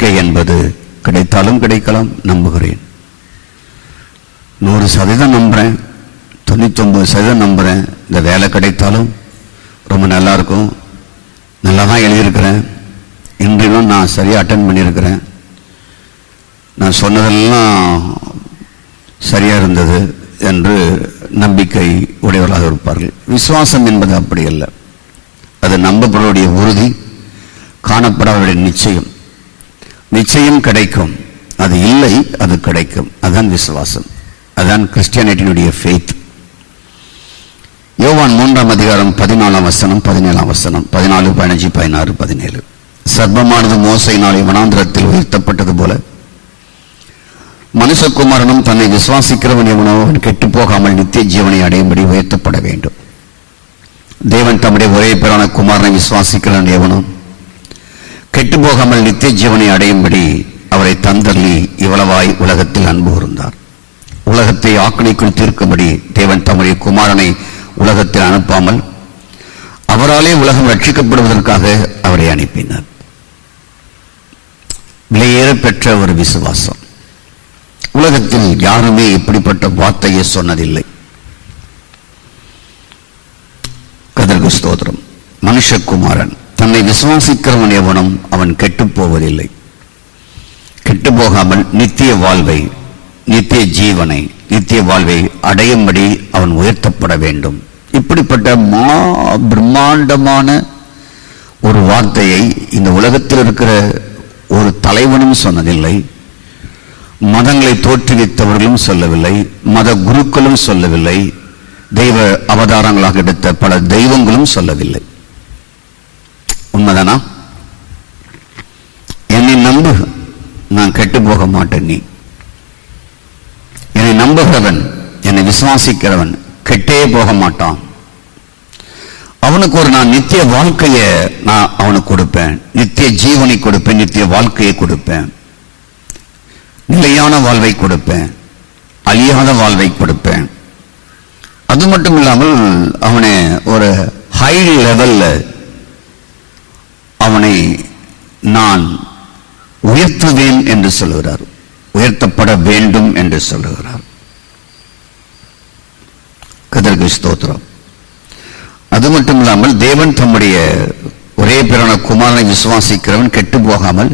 நம்பிக்கை என்பது கிடைத்தாலும் கிடைக்கலாம், நம்புகிறேன். 100% நம்புறேன், 99% நம்புறேன். இந்த வேலை கிடைத்தாலும் ரொம்ப நல்லா இருக்கும், நல்லா தான் எழுதியிருக்கிறேன், இன்றையும் நான் சரியாக அட்டென்ட் பண்ணியிருக்கிறேன், நான் சொன்னதெல்லாம் சரியாக இருந்தது என்று நம்பிக்கை உடையவர்களாக இருப்பார்கள். விசுவாசம் என்பது அப்படி அல்ல. அது நம்பப்படுவடைய உறுதி, காணப்படாத நிச்சயம். நிச்சயம் கிடைக்கும், அது இல்லை, அது கிடைக்கும். அதுதான் விசுவாசம், அதுதான் கிறிஸ்டியானிட்டியினுடைய ஃபெய்த். யோவான் 3ஆம் அதிகாரம் 14ஆம் வசனம் 17ஆம் வசனம் 14, 15, 16, 17. சர்ப்பமானது மோசையினாலே வனாந்திரத்தில் உயர்த்தப்பட்டது போல மனுஷகுமாரனும் தன்னை விசுவாசிக்கிறவன் எவனோ அவன் கெட்டு போகாமல் நித்திய ஜீவனை அடையும்படி உயர்த்தப்பட வேண்டும். தேவன் தம்முடைய ஒரே பேரான குமாரனை விசுவாசிக்கிறவன் எவனோ கெட்டு போகாமல் நித்திய ஜீவனை அடையும்படி அவரை தந்தள்ளி இவ்வளவாய் உலகத்தில் அன்பு கூர்ந்தார். உலகத்தை ஆக்கினைக்குள் தீர்க்கும்படி தேவன் தம்முடைய குமாரனை உலகத்தில் அனுப்பாமல் அவராலே உலகம் ரட்சிக்கப்படுவதற்காக அவரை அனுப்பினார். விலையேற பெற்ற ஒரு விசுவாசம். உலகத்தில் யாருமே இப்படிப்பட்ட வார்த்தையை சொன்னதில்லை. கர்த்தருக்கு ஸ்தோத்திரம். மனுஷகுமாரன் தன்னை விசுவாசிக்கிறவன் எவனும் அவன் கெட்டு போவதில்லை, கெட்டு போகாமல் நித்திய வாழ்வை, நித்திய ஜீவனை, நித்திய வாழ்வை அடையும்படி அவன் உயர்த்தப்பட வேண்டும். இப்படிப்பட்ட பிரம்மாண்டமான ஒரு வார்த்தையை இந்த உலகத்தில் இருக்கிற ஒரு தலைவனும் சொன்னதில்லை, மதங்களை தோற்றுவித்தவர்களும் சொல்லவில்லை, மத குருக்களும் சொல்லவில்லை, தெய்வ அவதாரங்களாக எடுத்த பல தெய்வங்களும் சொல்லவில்லை. உண்மைதானா? என்னை நம்பு, நான் கெட்டு போக மாட்டேன். நீ என்னை நம்புகிறவன், என்னை விசுவாசிக்கிறவன் கெட்டே போக மாட்டான். அவனுக்கு ஒரு நான் நித்திய வாழ்க்கையை நான் அவனுக்கு கொடுப்பேன், நித்திய ஜீவனை கொடுப்பேன், நித்திய வாழ்க்கையை கொடுப்பேன், நிலையான வாழ்வை கொடுப்பேன், அழியாத வாழ்வை கொடுப்பேன். அது மட்டும் இல்லாமல் அவனை ஒரு ஹை லெவல்ல அவனை நான் உயர்த்துவேன் என்று சொல்லுகிறார், உயர்த்தப்பட வேண்டும் என்று சொல்லுகிறார். கர்த்தருக்கு ஸ்தோத்திரம். அது மட்டும் இல்லாமல் தேவன் தம்முடைய ஒரே பேரான குமாரனை விசுவாசிக்கிறவன் கெட்டு போகாமல்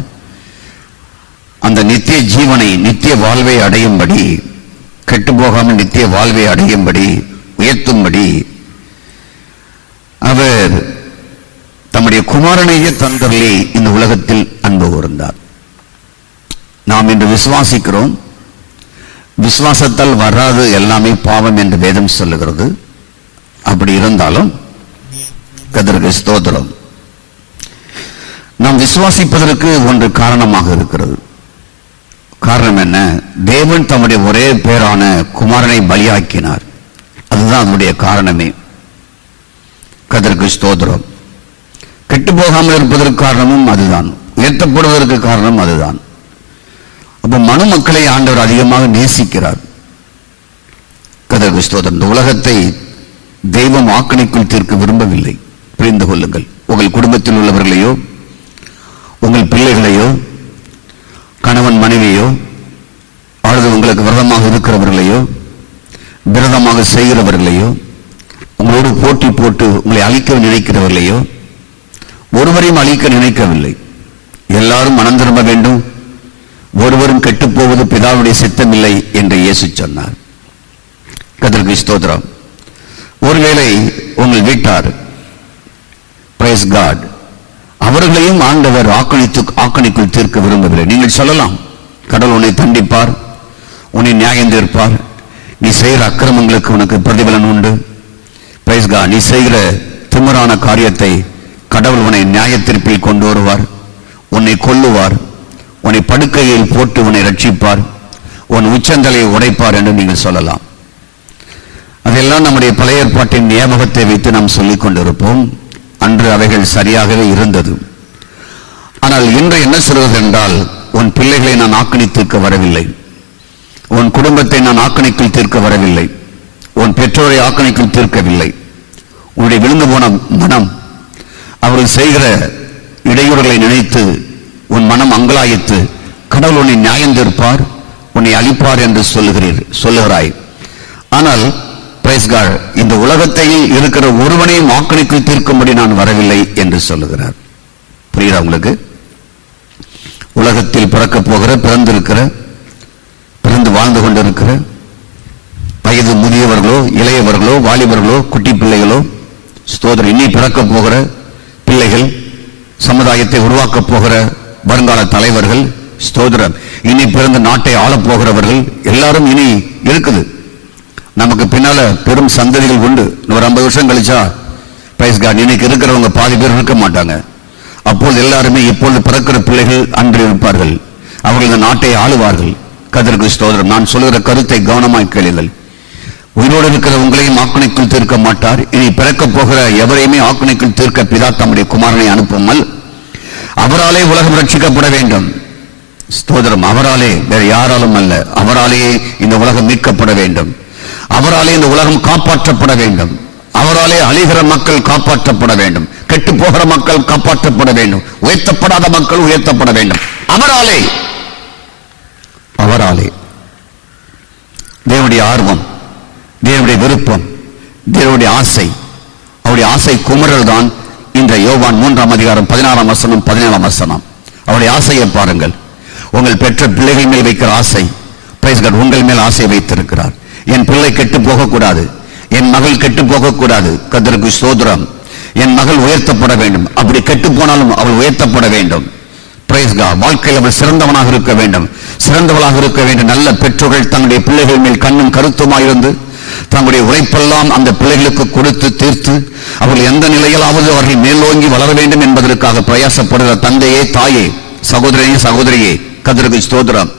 அந்த நித்திய ஜீவனை, நித்திய வாழ்வை அடையும்படி, கெட்டு போகாமல் நித்திய வாழ்வை அடையும்படி உயர்த்தும்படி அவர் தம்முடைய குமாரனையே தந்தள்ளி இந்த உலகத்தில் அன்பு கூர்ந்தார். நாம் இன்று விசுவாசிக்கிறோம், விசுவாசத்தால் வராது எல்லாமே பாவம் என்று வேதம் சொல்லுகிறது. அப்படி இருந்தாலும் கர்த்தருக்கு ஸ்தோத்திரம், நாம் விசுவாசிப்பதற்கு ஒன்று காரணமாக இருக்கிறது. காரணம் என்ன? தேவன் தம்முடைய ஒரே பேரான குமாரனை பலியாக்கினார். அதுதான் அதனுடைய காரணமே. கர்த்தருக்கு ஸ்தோத்திரம். கெட்டு போகாமல் இருப்பதற்கு காரணமும் அதுதான், உயர்த்தப்படுவதற்கு காரணம் அதுதான். அப்ப மனு மக்களை ஆண்டவர் அதிகமாக நேசிக்கிறார். கர்த்தருக்கு ஸ்தோத்திரம். இந்த உலகத்தை தெய்வம் ஆக்கினைக்குள் தீர்க்க விரும்பவில்லை. புரிந்து கொள்ளுங்கள். உங்கள் குடும்பத்தில் உள்ளவர்களையோ, உங்கள் பிள்ளைகளையோ, கணவன் மனைவியோ, அல்லது உங்களுக்கு விரதமாக இருக்கிறவர்களையோ, விரதமாக செய்கிறவர்களையோ, உங்களோடு போட்டி போட்டு உங்களை அழிக்க நினைக்கிறவர்களையோ ஒருவரையும் அழிக்க நினைக்கவில்லை. எல்லாரும் மனம் திரும்ப வேண்டும், ஒருவரும் கெட்டுப்போவது பிதாவுடைய சித்தமில்லை என்று இயேசு சொன்னார். கர்த்தருக்கு ஸ்தோத்திரம். ஒருவேளை உங்கள் வீட்டார், பிரைஸ் காட், அவர்களையும் ஆண்டவர் ஆக்கணிக்குள் தீர்க்க விரும்பவில்லை. நீங்கள் சொல்லலாம், கடவுள் உன்னை தண்டிப்பார், உன்னை நியாயம் தீர்ப்பார், நீ செய்கிற அக்கிரமங்களுக்கு உனக்கு பிரதிபலன் உண்டு. பிரைஸ் காட், நீ செய்கிற திமிரான காரியத்தை கடவுள் உன்னை நியாய தீர்ப்பில் கொண்டு வருவார், உன்னை கொல்லுவார், உன்னை படுக்கையில் போட்டு உன்னை ரட்சிப்பார், உன் உச்சந்தலையை உடைப்பார் என்று நீங்கள் சொல்லலாம். அதெல்லாம் நம்முடைய பழைய ஏற்பாட்டின் ஞாபகத்தை வைத்து நாம் சொல்லிக் கொண்டிருப்போம். அன்று அவைகள் சரியாகவே இருந்தது. ஆனால் இன்று என்ன சொல்வது என்றால், உன் பிள்ளைகளை நான் ஆக்கணித்திருக்க வரவில்லை, உன் குடும்பத்தை நான் ஆக்கணிக்குள் தீர்க்க வரவில்லை, உன் பெற்றோரை ஆக்கணிக்குள் தீர்க்கவில்லை. உன்னுடைய விழுந்து போன மனம் அவர்கள் செய்கிற இடையூறுகளை நினைத்து உன் மனம் அங்கலாயித்து கடவுள் உன்னை நியாயம் தீர்ப்பார், உன்னை அழிப்பார் என்று சொல்லுகிறாய். ஆனால் பிரைஸ் காட், இந்த உலகத்தையும் இருக்கிற ஒருவனையும் ஆக்கினைக்குள் தீர்க்கும்படி நான் வரவில்லை என்று சொல்லுகிறார். புரியுதா உங்களுக்கு? உலகத்தில் பிறக்க போகிற, பிறந்து வாழ்ந்து கொண்டிருக்கிற வயது முதியவர்களோ, இளையவர்களோ, வாலிபர்களோ, குட்டி பிள்ளைகளோ, ஸ்தோத்திரம், இனி பிறக்க போகிற பிள்ளைகள், சமுதாயத்தை உருவாக்கப் போகிற வருங்கால தலைவர்கள், ஸ்தோத்திரம், இனி பிறந்த நாட்டை ஆளப்போகிறவர்கள் எல்லாரும் இனி இருக்குது. நமக்கு பின்னால பெரும் சந்ததிகள் உண்டு. ஒரு 50 வருஷம் கழிச்சா பிரைஸ் காட், இன்னைக்கு இருக்கிறவங்க பாதி பேர் இருக்க மாட்டாங்க. அப்போது எல்லாருமே இப்பொழுது பிறக்கிற பிள்ளைகள் அன்று இருப்பார்கள். அவர்கள் இந்த நாட்டை ஆளுவார்கள். கர்த்தருக்கு ஸ்தோத்திரம். நான் சொல்லுகிற கருத்தை கவனமாய் கேளுங்கள். உயிரோடு இருக்கிற உங்களையும் ஆக்கினைக்குள் தீர்க்க மாட்டார். இனி பிறக்க போகிற எவரையுமே ஆக்கினைக்குள் தீர்க்க பிதா தம்முடைய குமாரனை அனுப்பாமல் அவராலே உலகம் ரட்சிக்கப்பட வேண்டும். ஸ்தோத்திரம். அவராலே, வேற யாராலும் அல்ல. அவராலேயே இந்த உலகம் மீட்கப்பட வேண்டும். அவராலே இந்த உலகம் காப்பாற்றப்பட வேண்டும். அவராலே அழிகிற மக்கள் காப்பாற்றப்பட வேண்டும். கெட்டு போகிற மக்கள் காப்பாற்றப்பட வேண்டும். உயர்த்தப்படாத மக்கள் உயர்த்தப்பட வேண்டும். அவராலே தேவனுடைய ஆர்வம், தேவனுடைய விருப்பம், தேவனுடைய ஆசை, அவருடைய ஆசை குமரல் தான் இந்த யோவான் 3ஆம் அதிகாரம் 16ஆம் வசனம் 17ஆம் வசனம். அவருடைய ஆசையை பாருங்கள். உங்கள் பெற்ற பிள்ளைகள் மேல் வைக்கிற ஆசை, பிரைஸ் காட், உங்கள் மேல் ஆசை வைத்திருக்கிறார். என் பிள்ளை கெட்டு போகக்கூடாது, என் மகள் கெட்டு போகக்கூடாது. கர்த்தருக்கு ஸ்தோத்திரம். என் மகள் உயர்த்தப்பட வேண்டும். அப்படி கெட்டு போனாலும் அவள் உயர்த்தப்பட வேண்டும். Praise God. வாழ்க்கையில் அவள் சிறந்தவனாக இருக்க வேண்டும், சிறந்தவளாக இருக்க வேண்டும். நல்ல பெற்றோர்கள் தங்களுடைய பிள்ளைகள் மேல் கண்ணும் கருத்துமாயிருந்து தங்களுடைய உழைப்பெல்லாம் அந்த பிள்ளைகளுக்கு கொடுத்து தீர்த்து அவர்கள் எந்த நிலையிலாவது அவர்கள் மேலோங்கி வளர வேண்டும் என்பதற்காக பிரயாசப்படுகிற தந்தையே, தாயே, சகோதரியே, கர்த்தருக்கு ஸ்தோத்திரம்.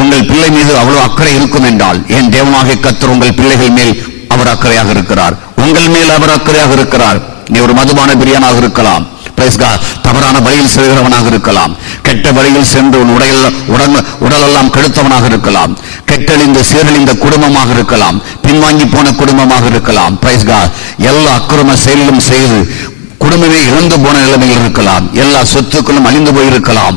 உங்கள் பிள்ளை மீது அவ்வளவு அக்கறை இருக்கும் என்றால் என் தேவனாகிய கர்த்தர் உங்கள் பிள்ளைகள் மேல் அவர் அக்கறையாக இருக்கிறார். உங்கள் மேல் அவர் அக்கறையாக இருக்கிறார். நீ ஒரு மதுபான பிரியானாக இருக்கலாம், தவறான வழியில் செல்கிறவனாக இருக்கலாம், கெட்ட வழியில் சென்று உன் உடலெல்லாம் கெடுத்தவனாக இருக்கலாம், கெட்டழிந்த சீரழிந்த குடும்பமாக இருக்கலாம், பின்வாங்கி போன குடும்பமாக இருக்கலாம். எல்லா அக்கிரம செயலிலும் செய்து குடும்பமே இழந்து போன நிலைமையில் இருக்கலாம். எல்லா சொத்துக்களும் அழிந்து போயிருக்கலாம்.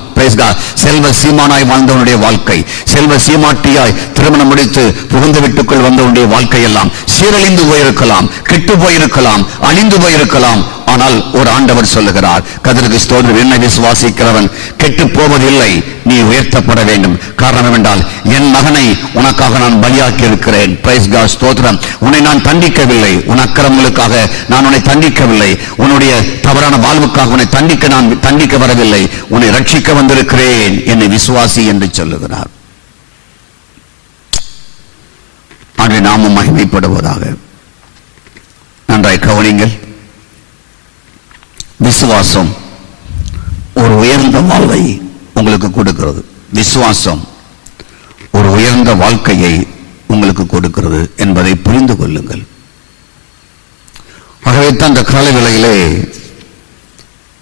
செல்வ சீமானாய் வாழ்ந்தவனுடைய வாழ்க்கை, செல்வ சீமாட்டியாய் திருமணம் முடித்து புகுந்த வீட்டுக்குள் வந்தவனுடைய வாழ்க்கை எல்லாம் சீரழிந்து போயிருக்கலாம், கெட்டு போயிருக்கலாம், அழிந்து போயிருக்கலாம். ஆனால் ஒரு ஆண்டவர் சொல்லுகிறார், கர்த்தருக்கு ஸ்தோத்திரம், என்னை விசுவாசிக்கிறவன் கெட்டு போவதில்லை, நீ உயர்த்தப்பட வேண்டும். காரணம் என்றால் என் மகனை உனக்காக நான் பலியாக்கி இருக்கிறேன். பிரைஸ் காட், ஸ்தோத்திரம். உன்னை நான் தண்டிக்கவில்லை, உன் அக்கிரமங்களுக்காக நான் உன்னை தண்டிக்கவில்லை, உன்னுடைய தவறான வாழ்வுக்காக உன்னை தண்டிக்க வரவில்லை, உன்னை ரட்சிக்க வந்திருக்கிறேன், என்னை விசுவாசி என்று சொல்லுகிறார். ஆண்டவருடைய நாமம் மகிமைப்படுவதாக. நன்றாய் கவனிங்கள். விசுவாசம் ஒரு உயர்ந்த வாழ்வை உங்களுக்கு கொடுக்கிறது. விசுவாசம் ஒரு உயர்ந்த வாழ்க்கையை உங்களுக்கு கொடுக்கிறது என்பதை புரிந்து கொள்ளுங்கள். ஆகவே தான் அந்த கால வேளையிலே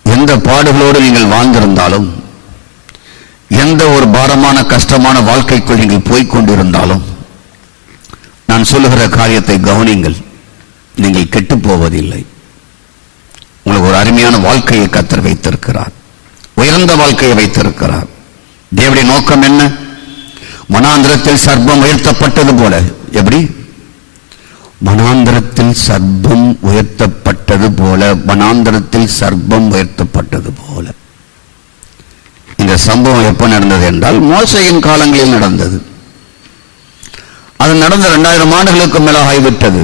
எந்த பாடுகளோடு நீங்கள் வாழ்ந்திருந்தாலும், எந்த ஒரு பாரமான கஷ்டமான வாழ்க்கைக்குள் நீங்கள் போய்கொண்டிருந்தாலும், நான் சொல்லுகிற காரியத்தை கவனிங்கள். நீங்கள் கெட்டு போவதில்லை. உங்களுக்கு ஒரு அருமையான வாழ்க்கையை கர்த்தர் வைத்திருக்கிறார், உயர்ந்த வாழ்க்கையை வைத்திருக்கிறார். தேவனுடைய நோக்கம் என்ன? மனாந்திரத்தில் சர்ப்பம் உயர்த்தப்பட்டது போல. எப்படி? மனாந்திரத்தில் சர்ப்பம் உயர்த்தப்பட்டது போல, மனாந்திரத்தில் சர்ப்பம் உயர்த்தப்பட்டது போல. இந்த சம்பவம் எப்ப நடந்தது என்றால் மோசேயின் காலங்களில் நடந்தது. அது நடந்த 2000 ஆண்டுகளுக்கு மேலாக ஆகிவிட்டது.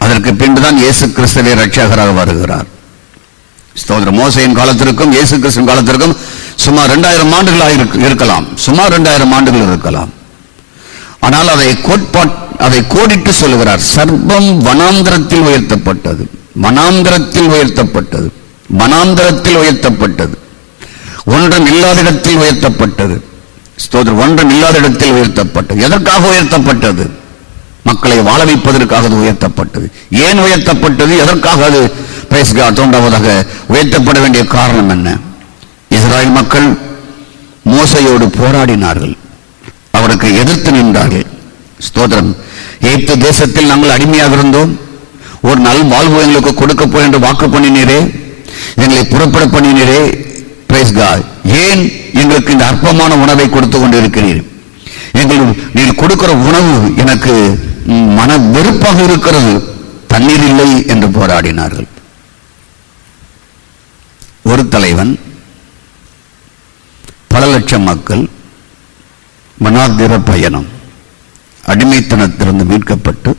அதற்கு பின்புதான் இயேசு கிறிஸ்துவே ரட்சகராக வருகிறார். ஸ்தோத்திரம். மோசேயின் காலத்திற்கும் இயேசு கிறிஸ்துவின் காலத்திற்கும் சுமார் 2000 ஆண்டுகள் இருக்கலாம், சுமார் 2000 ஆண்டுகள் இருக்கலாம். ஆனால் அதை கோடிட்டு சொல்லுகிறார். சர்ப்பம் வனாந்திரத்தில் உயர்த்தப்பட்டது, வனாந்திரத்தில் உயர்த்தப்பட்டது, வனாந்திரத்தில் உயர்த்தப்பட்டது, ஒன்றும் இல்லாத இடத்தில் உயர்த்தப்பட்டது. ஸ்தோத்திரம். ஒன்றும் இல்லாத இடத்தில் உயர்த்தப்பட்டது. எதற்காக உயர்த்தப்பட்டது? மக்களை வாழ வைப்பதற்காக அது உயர்த்தப்பட்டது. ஏன் உயர்த்தப்பட்டது? எதற்காக அது தோன்றாவதாக உயர்த்தப்பட வேண்டிய காரணம் என்ன? இஸ்ராயல் மக்கள் மோசையோடு போராடினார்கள், அவருக்கு எதிர்த்து நின்றார்கள். ஸ்தோத்திரம். எகிப்து தேசத்தில் நாங்கள் அடிமையாக இருந்தோம், ஒரு நல் வாழ்வு எங்களுக்கு கொடுக்க போய் என்று வாக்கு பண்ணினீரே, எங்களை புறப்பட பண்ணினீரே. Price God. ஏன் எங்களுக்கு இந்த அற்பமான உணவை கொடுத்து கொண்டிருக்கிறீர்? நீர் கொடுக்கிற உணவு எனக்கு மன வெறுப்பாக இருக்கிறது, தண்ணீர் இல்லை என்று போராடினார்கள். ஒரு தலைவன், பல லட்சம் மக்கள், வனாந்திர பயணம், அடிமைத்தனத்திலிருந்து மீட்கப்பட்டு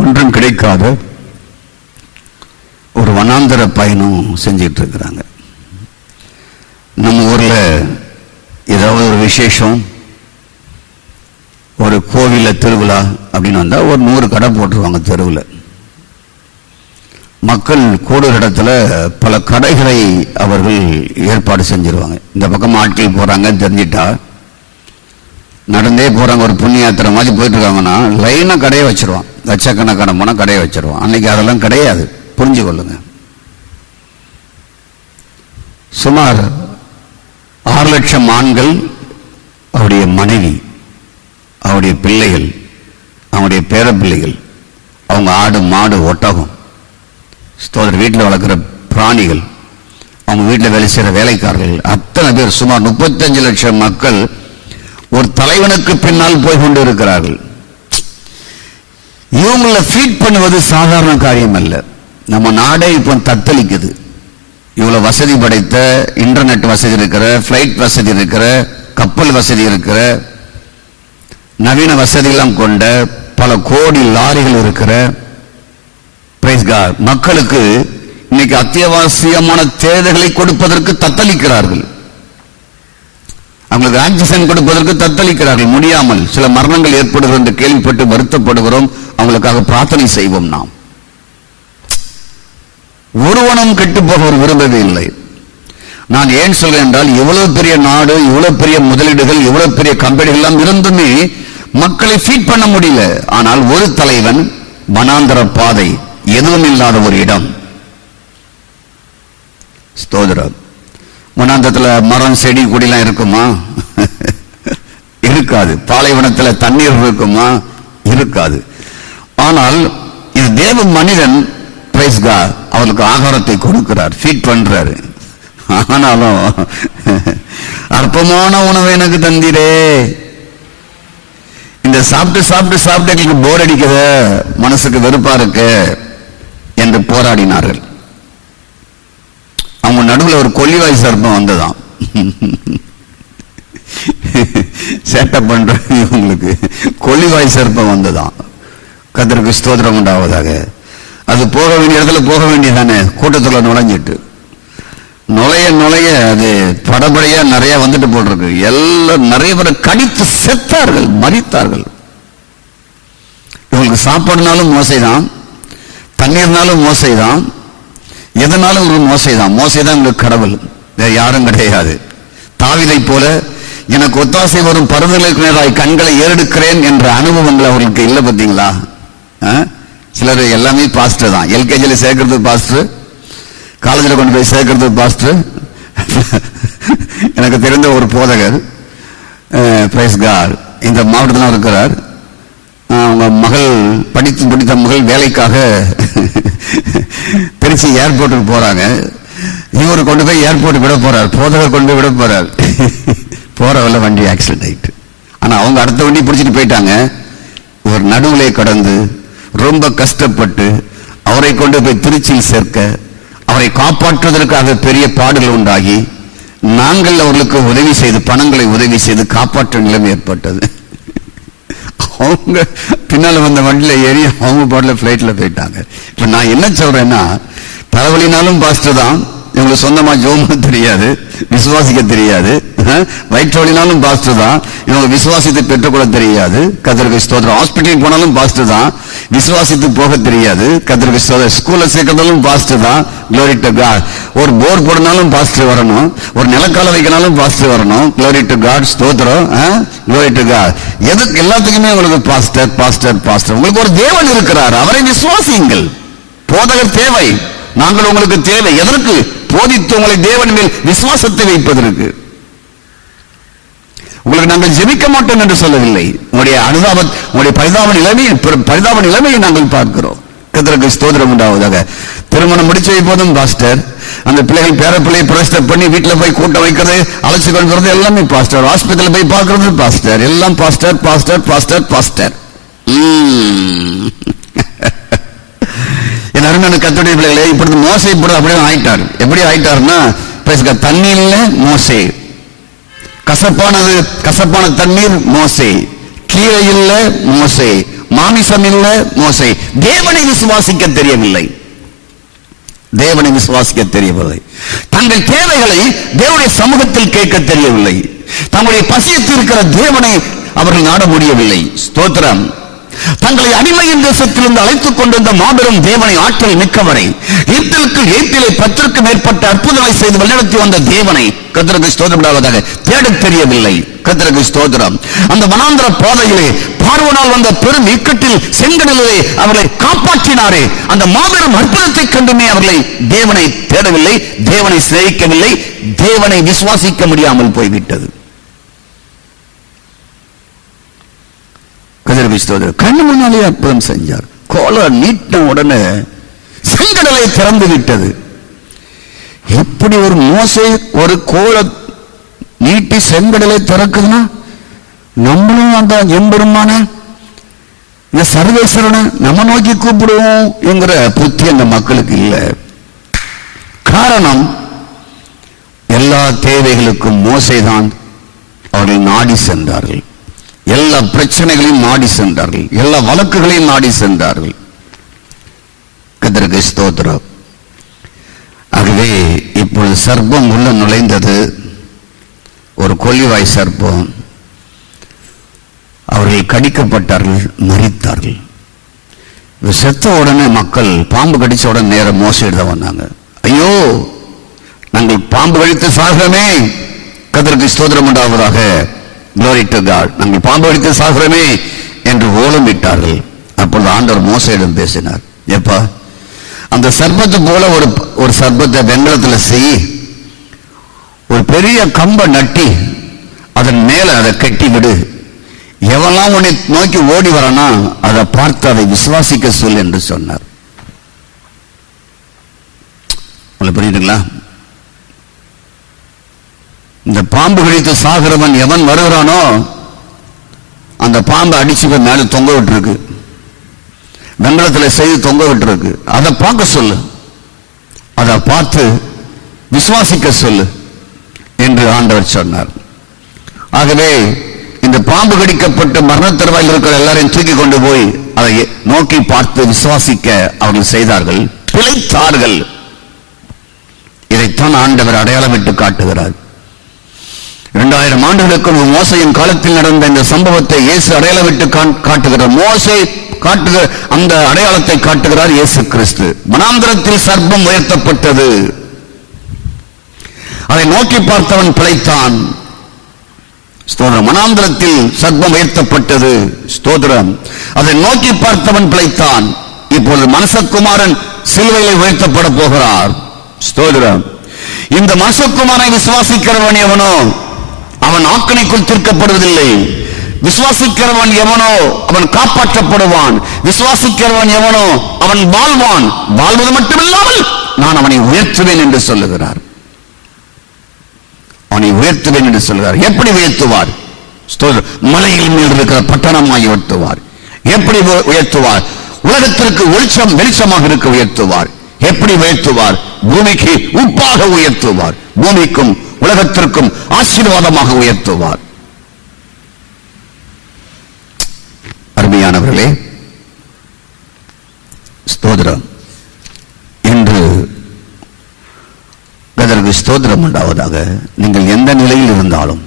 ஒன்றும் கிடைக்காத ஒரு வனாந்திர பயணம் செஞ்சிட்டு இருக்கிறாங்க. நம்ம ஊர்ல ஏதாவது ஒரு விசேஷம், ஒரு கோவில திருவிழா அப்படின்னு வந்தா ஒரு 100 கடை போட்டுருவாங்க தெருவில். மக்கள் கூடுற இடத்துல பல கடைகளை அவர்கள் ஏற்பாடு செஞ்சிருவாங்க. இந்த பக்கம் ஆட்கள் போறாங்க தெரிஞ்சிட்டா நடந்தே போறாங்க, ஒரு புண்ணிய யாத்திரை மாதிரி போயிட்டு இருக்காங்கன்னா லைனா கடையை வச்சிருவான். லட்சக்கணக்கான போனா கடையை வச்சிருவான். அன்னைக்கு அதெல்லாம் கிடையாது, புரிஞ்சு கொள்ளுங்க. சுமார் 6 லட்சம் ஆண்கள், அவருடைய மனைவி, அவருடைய பிள்ளைகள், அவருடைய பேர பிள்ளைகள், அவங்க ஆடு மாடு ஒட்டகம், ஸ்தோத்திர வீட்டில் வளர்க்குற பிராணிகள், அவங்க வீட்டில் வேலை செய்கிற வேலைக்காரர்கள், அத்தனை பேர் சுமார் 35 லட்சம் மக்கள் ஒரு தலைவனுக்கு பின்னால் போய் கொண்டு இருக்கிறார்கள். இவங்களை ஃபீட் பண்ணுவது சாதாரண காரியம் அல்ல. நம்ம நாடே இப்போ தத்தளிக்குது. இவ்வளவு வசதி படைத்த, இன்டர்நெட் வசதி இருக்கிற, பிளைட் வசதி இருக்கிற, கப்பல் வசதி இருக்கிற, நவீன வசதியெல்லாம் கொண்ட பல கோடி லாரிகள் இருக்கிற மக்களுக்கு இன்னைக்கு அத்தியாவசியமான தேவைகளை கொடுப்பதற்கு தத்தளிக்கிறார்கள். அவங்களுக்கு ஆக்சிஜன் கொடுப்பதற்கு தத்தளிக்கிறார்கள். முடியாமல் சில மரணங்கள் ஏற்படுகிறது என்று கேள்விப்பட்டு வருத்தப்படுகிறோம். அவங்களுக்காக பிரார்த்தனை செய்வோம். நாம் ஒருவனும் கெட்டு போக விரும்பவே இல்லை. நான் ஏன் சொல்றேன் என்றால், இவ்வளவு பெரிய நாடு, இவ்வளவு பெரிய முதலீடுகள், இவ்வளவு பெரிய கம்பெனிகள் எல்லாம் இருந்துமே மக்களை ஃபீட் பண்ண முடியல. ஆனால் ஒரு தலைவன், வனாந்தர பாதை, எதுவும் இல்லாத ஒரு இடம். ஸ்தோத்திரம். வனாந்தரத்துல மரம் செடி கொடிலாம் இருக்குமா? இருக்காது. பாலைவனத்தில் தண்ணீர் இருக்குமா? இருக்காது. ஆனால் இது தேவ மனிதன், பிரைஸ் காட், அவருக்கு ஆகாரத்தை கொடுக்கிறார், ஃபீட் பண்றாரு. ஆனாலும் அற்பமான உணவை எனக்கு தந்தீரே, இந்த சாப்பிட்டு சாப்பிட்டு சாப்பிட்டு எங்களுக்கு போர் அடிக்குது, மனசுக்கு வெறுப்பா இருக்கு என்று போராடினார்கள். அவங்க நடுவில் ஒரு கொல்லிவாய் சர்ப்பம் வந்ததாம். சேட்டை பண்ற இவங்களுக்கு கொல்லிவாய் சர்ப்பம் வந்ததாம். கர்த்தருக்கு ஸ்தோத்திரம் உண்டாவதாக. அது போக வேண்டிய இடத்துல போக வேண்டியதானே, கூட்டத்துல நுழைஞ்சிட்டு நுழைய அது படபடையா நிறைய வந்துட்டு போட்டிருக்கு. எல்லாம் நிறைய பேரை கடித்து செத்தார்கள், மரித்தார்கள். இவங்களுக்கு சாப்பாடுனாலும் மோசைதான், தண்ணீர்னாலும் மோசைதான், எதனாலும் ஒரு மோசைதான். மோசைதான் உங்களுக்கு கடவுள், வேற யாரும் கிடையாது. தாவீதை போல எனக்கு ஒத்தாசை வரும் பருவங்களுக்கு நேராய் கண்களை ஏறெடுக்கிறேன் என்ற அனுபவங்கள் அவர்களுக்கு இல்லை. பார்த்தீங்களா? சிலர் எல்லாமே பாஸ்டர் தான். எல்கேஜியில் சேர்க்கறது பாஸ்டர், காலேஜில் கொண்டு போய் சேர்க்கறது பாஸ்டர். எனக்கு தெரிந்த ஒரு போதகர், பிரைஸ் காட், இந்த மாவட்டத்தில் இருக்கிறார். அவங்க மகள் படித்த மகள் வேலைக்காக திருச்சி ஏர்போர்ட்டுக்கு போறாங்க. இவர் கொண்டு போய் ஏர்போர்ட் விட போறார், போதகர் கொண்டு போய் விட போறார். போற வழியில வண்டி ஆக்சிடென்ட் ஆயிட்டு. ஆனா அவங்க அடுத்த வண்டி பிடிச்சிட்டு போயிட்டாங்க. ஒரு நடுவிலே கடந்து ரொம்ப கஷ்டப்பட்டு அவரை கொண்டு போய் திருச்சியில் சேர்க்க, அவரை காப்பாற்றுவதற்காக பெரிய பாடுகள் உண்டாகி, நாங்கள் அவர்களுக்கு உதவி செய்து, பணங்களை உதவி செய்து காப்பாற்ற நிலைமை ஏற்பட்டது. அவங்க பின்னால வந்த வண்டியில ஏறி அவங்க பாடல பிளைட்ல போயிட்டாங்க. இப்ப நான் என்ன சொல்றேன்னா, தலைவலினாலும் பாஸ்டர் தான், இவங்களுக்கு சொந்தமா ஜோம தெரியாது, விசுவாசிக்க தெரியாது. வயிற்றோலினாலும் பாஸ்டர் தான், இவங்க விசுவாசித்து பெற்றுக்கொள்ள தெரியாது. கர்த்தருக்கு ஸ்தோத்திரம். ஹாஸ்பிட்டலுக்கு போனாலும் பாஸ்டர் தான், விசுவாசித்து போக தெரியாது. கர்த்தருக்கு ஸ்தோத்திரம். ஸ்கூல்ல சேர்க்கறதாலும் பாஸ்டர் தான். Glory to God. ஒரு போர் போடனாலும் பாஸ்டர் வரணும், ஒரு நிலக்கால வைக்கனாலும் பாஸ்டர் வரணும். Glory to God. ஸ்தோத்திரம். Glory to God. எதுக்கு எல்லாத்துக்குமே உங்களுக்கு பாஸ்டர் பாஸ்டர் பாஸ்டர். உங்களுக்கு ஒரு தேவன் இருக்கிறார், அவரை விசுவாசியுங்கள். போதகர் தேவை, நாங்கள் உங்களுக்கு தேவை. எதற்கு? போதித்து உங்களை தேவன் மேல் விசுவாசத்தை வைப்பதற்கு. உங்களுக்கு நாங்கள் ஜெபிக்க மாட்டோம் என்று சொல்லவில்லை. உங்களுடைய பரிதாப நிலைமையை நாங்கள் பார்க்கிறோம். கர்த்தருக்கு ஸ்தோத்திரம் உண்டாவதாக. திருமணம் முடிச்சு போதும் பாஸ்டர், அந்த பிள்ளைகள் பேர பிள்ளையை பிரஸ்டர் பண்ணி வீட்டில் போய் கூட்டம் வைக்கிறது, அழைச்சி கொண்டு வரது எல்லாமே பாஸ்டர். ஹாஸ்பிட்டல் போய் பார்க்கறது பாஸ்டர். எல்லாம் பாஸ்டர் பாஸ்டர் பாஸ்டர் பாஸ்டர். என் அருமையான கர்த்தருடைய பிள்ளைகளே, இப்படி மோசே இப்படி அப்படியே ஆயிட்டார். எப்படி ஆயிட்டாருன்னா, தண்ணி இல்ல மோசே, கசப்பான தண்ணீர் மோசே, கீரை இல்ல மோசே, மாமிசம் இல்ல மோசே. தேவனை விசுவாசிக்க தெரியவில்லை. தேவனை விசுவாசிக்க தெரியவில்லை. தங்கள் தேவைகளை தேவனுடைய சமூகத்தில் கேட்க தெரியவில்லை. தங்களுடைய பசியத்தில் இருக்கிற தேவனை அவர்கள் நாட முடியவில்லை. ஸ்தோத்திரம். தங்களை அடிமையின் தேசத்திலிருந்து அழைத்துக் கொண்டிருந்த மாபெரும் தேவனை, ஆற்றல் மிக்கவரை, எகிப்திலே 10க்கும் மேற்பட்ட அற்புதங்களை செய்து வழிநடத்தி வந்த தேவனை கர்த்தருக்கு ஸ்தோத்திரமாக தேட தெரியவில்லை. கர்த்தருக்கு ஸ்தோத்திரம். அந்த வனாந்தர பாதையிலே பார்வோனால் வந்த பெரும் இக்கட்டில் செங்கடலிலே அவர்களை காப்பாற்றினாரே, அந்த மாபெரும் அற்புதத்தை கண்டுமே அவர்களை தேவனை தேடவில்லை, தேவனை சிநேகிக்கவில்லை, தேவனை விசுவாசிக்க முடியாமல் போய்விட்டது. கண்ணு முன்னாலே அற்புதம் செஞ்சார். கோலை நீட்ட உடனே செங்கடலை திறந்து விட்டது. எப்படி ஒரு மோசே ஒரு கோலை நீட்டி செங்கடலை திறக்குதுன்னா, நம்மளும் அந்த எம்பெருமான இந்த சர்வேஸ்வரனை நம்ம நோக்கி கூப்பிடுவோம் என்கிற புத்தி அந்த மக்களுக்கு இல்லை. காரணம், எல்லா தேவைகளுக்கும் மோசேதான் அவர்கள் நாடி சென்றார்கள். எல்லா பிரச்சனைகளையும் நாடி சென்றார்கள். எல்லா வழக்குகளையும் நாடி சென்றார்கள். கர்த்தருக்கு ஸ்தோத்திரம். ஆகவே இப்பொழுது சர்ப்பம் உள்ள நுழைந்தது, ஒரு கொல்லிவாய் சர்ப்பம். அவர்கள் கடிக்கப்பட்டார்கள், மரித்தார்கள். செத்த உடனே மக்கள் பாம்பு கடிச்ச உடனே நேரம் மோசடிதான் வந்தாங்க. ஐயோ, நாங்கள் பாம்பு கடித்து சாகிறோமே. கர்த்தருக்கு ஸ்தோத்திரம் உண்டாவதாக. Glory to God. நாங்கள் பாம்பு கடித்து சாகிறோமே என்று ஓலமிட்டார்கள். அப்பொழுது ஆண்டவர் மோசேயிடம் பேசினார். எப்பா, அந்த சர்ப்பத்தை போல ஒரு சர்ப்பத்தை வெண்கலத்தில் செய், ஒரு பெரிய கம்பை நட்டி அதன் மேல அதை கட்டி விடு. எவெல்லாம் உன்னை நோக்கி ஓடி வரானா அதை பார்த்து அதை விசுவாசிக்க சொல் என்று சொன்னார். உங்களுக்கு புரியுதுங்களா? இந்த பாம்பு கடித்து சாகிறவன் எவன் வருகிறானோ அந்த பாம்பை அடிச்சு மேல தொங்க விட்டுருக்கு, வெண்கலத்தில் செய்து தொங்க விட்டுருக்கு. அதை பார்க்க சொல்லு, அதை பார்த்து விசுவாசிக்க சொல்லு என்று ஆண்டவர் சொன்னார். ஆகவே இந்த பாம்பு கடிக்கப்பட்டு மரண தருவாயில் இருக்கிற எல்லாரையும் தூக்கி கொண்டு போய் அதை நோக்கி பார்த்து விசுவாசிக்க அவர்கள் செய்தார்கள், பிழைத்தார்கள். இதைத்தான் ஆண்டவர் அடையாளமிட்டு காட்டுகிறார். 2000 ஆண்டுகளுக்கு மோசையின் காலத்தில் நடந்த இந்த சம்பவத்தை இயேசு அடையாளமிட்டு காட்டுகிறார். மோசே காட்டுகிற அந்த அடையாளத்தை காட்டுகிறார் இயேசு கிறிஸ்து. வனாந்தரத்தில் சர்ப்பம் உயர்த்தப்பட்டது, அதை நோக்கி பார்த்தவன் பிழைத்தான். ஸ்தோத்திரம். வனாந்தரத்தில் சர்ப்பம் உயர்த்தப்பட்டது. ஸ்தோத்திரம். அதை நோக்கி பார்த்தவன் பிழைத்தான். இப்பொழுது மனுஷகுமாரன் சிலுவையில் உயர்த்தப்பட போகிறார். ஸ்தோத்திரம். இந்த மனுஷகுமாரனை விசுவாசிக்கிறவன் எவனோ அவன் ஆக்கினைக்குள் தீர்க்கப்படுவதில்லை. விசுவாசிக்கிறவன் எவனோ அவன் காப்பாற்றப்படுவான். விசுவாசிக்கிறவன் எவனோ அவன் வாழ்வான். வாழ்வது மட்டுமில்லாமல் நான் அவனை உயர்த்துவேன் என்று சொல்லுகிறார். அவனை உயர்த்துவேன் என்று சொல்கிறார். எப்படி உயர்த்துவார்? மலையில் மேல் இருக்கிற பட்டணமாய் உயர்த்துவார். எப்படி உயர்த்துவார்? உலகத்திற்கு வெளிச்சமாக இருக்க உயர்த்துவார். எப்படி உயர்த்துவார்? பூமிக்கு உப்பாக உயர்த்துவார். பூமிக்கும் உலகத்திற்கும் ஆசீர்வாதமாக உயர்த்துவார். அருமையானவர்களே, ஸ்தோத்திரம். இன்று கர்த்தருக்கு ஸ்தோத்திரம் உண்டாவதாக. நீங்கள் எந்த நிலையில் இருந்தாலும்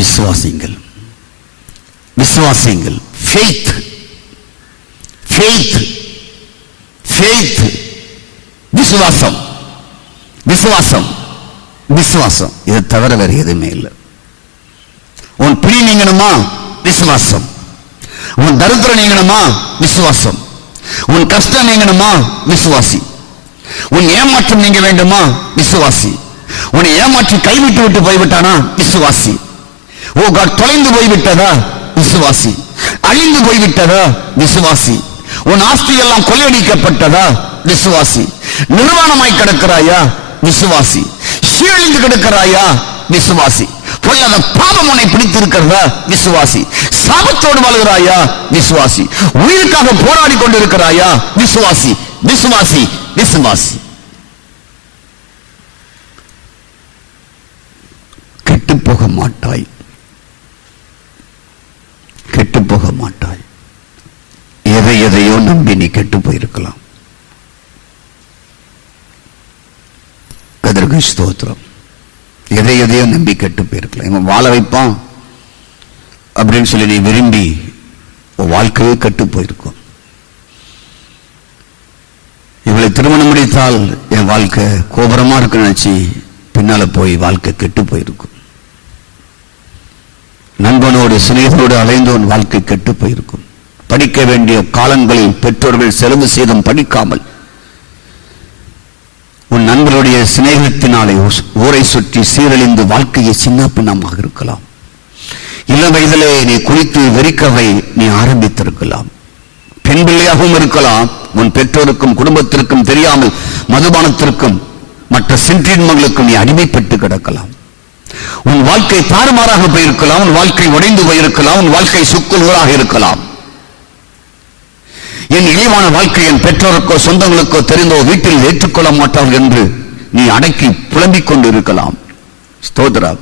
விசுவாசிங்கள், விசுவாசிங்கள். faith, faith, faith, விசுவாசம், விசுவாசம், விசுவாசம். இதை தவிர வேறு எதுவுமே இல்லை. உன் பிடி நீங்கணுமா? விசுவாசம். உன் தரித்திரம் நீங்கணுமா? விசுவாசம். உன் கஷ்டம் நீங்கணுமா? விசுவாசி. உன் ஏமாற்றம் நீங்க வேண்டுமா? விசுவாசி. உன்னை ஏமாற்றி கைவிட்டு விட்டு போய்விட்டானா? விசுவாசி. ஓ காட், தொலைந்து போய்விட்டதா? விசுவாசி. அழிந்து போய்விட்டதா? விசுவாசி. உன் ஆஸ்தி எல்லாம் கொள்ளையடிக்கப்பட்டதா? விசுவாசி. நிர்வாணமாய் கிடக்கிறாயா? விசுவாசி. சீழிந்து கிடக்கிறாயா? விசுவாசி. பொல்லாத பாவம் உன்னை பிடித்திருக்கிறதா? விசுவாசி. சாபத்தோடு வாழ்கிறாயா? விசுவாசி. உயிருக்காக போராடி கொண்டிருக்கிறாயா? விசுவாசி. விசுவாசி. விசுவாசி. கெட்டு போக மாட்டாய். கெட்டு போக மாட்டாய். எதையோ நம்பி நீ கெட்டு போயிருக்கலாம். கர்த்தருக்கு ஸ்தோத்திரம். எதையோ நம்பி கெட்டு போயிருக்கலாம். இவன் வாழ வைப்பான் அப்படின்னு சொல்லி நீ விரும்பி வாழ்க்கையே கெட்டு போயிருக்கும். இவளை திருமணம் முடித்தால் என் வாழ்க்கை கோபுரமா இருக்குன்னு நினைச்சு பின்னால போய் வாழ்க்கை கெட்டு போயிருக்கும். நண்பனோடு சிநேகத்தோடு அலைந்தோன் வாழ்க்கை கெட்டு போயிருக்கும். படிக்க வேண்டிய காலங்களில் பெற்றோர்கள் செலவு செய்தும் படிக்காமல் உன் நண்பருடைய சிநேகத்தினாலே ஊரை சுற்றி சீரழிந்து வாழ்க்கையை சின்ன பின்னமாக இருக்கலாம். இளம் வயதிலே நீ குளித்து வெறிக்கவை நீ ஆரம்பித்திருக்கலாம். பெண் பிள்ளையாகவும் இருக்கலாம். உன் பெற்றோருக்கும் குடும்பத்திற்கும் தெரியாமல் மதுபானத்திற்கும் மற்ற சிற்றின்மங்களுக்கும் நீ அடிமைப்பட்டு கிடக்கலாம். உன் வாழ்க்கை தாறுமாறாக போயிருக்கலாம். உன் வாழ்க்கை உடைந்து போயிருக்கலாம். உன் வாழ்க்கை சுக்குநூறாக இருக்கலாம். என் இழிவான வாழ்க்கை என் பெற்றோருக்கோ சொந்தங்களுக்கோ தெரிந்தோ வீட்டில் ஏற்றுக்கொள்ள மாட்டார்கள் என்று நீ அடக்கி புலம்பிக் கொண்டு இருக்கலாம். ஸ்தோத்திரம்.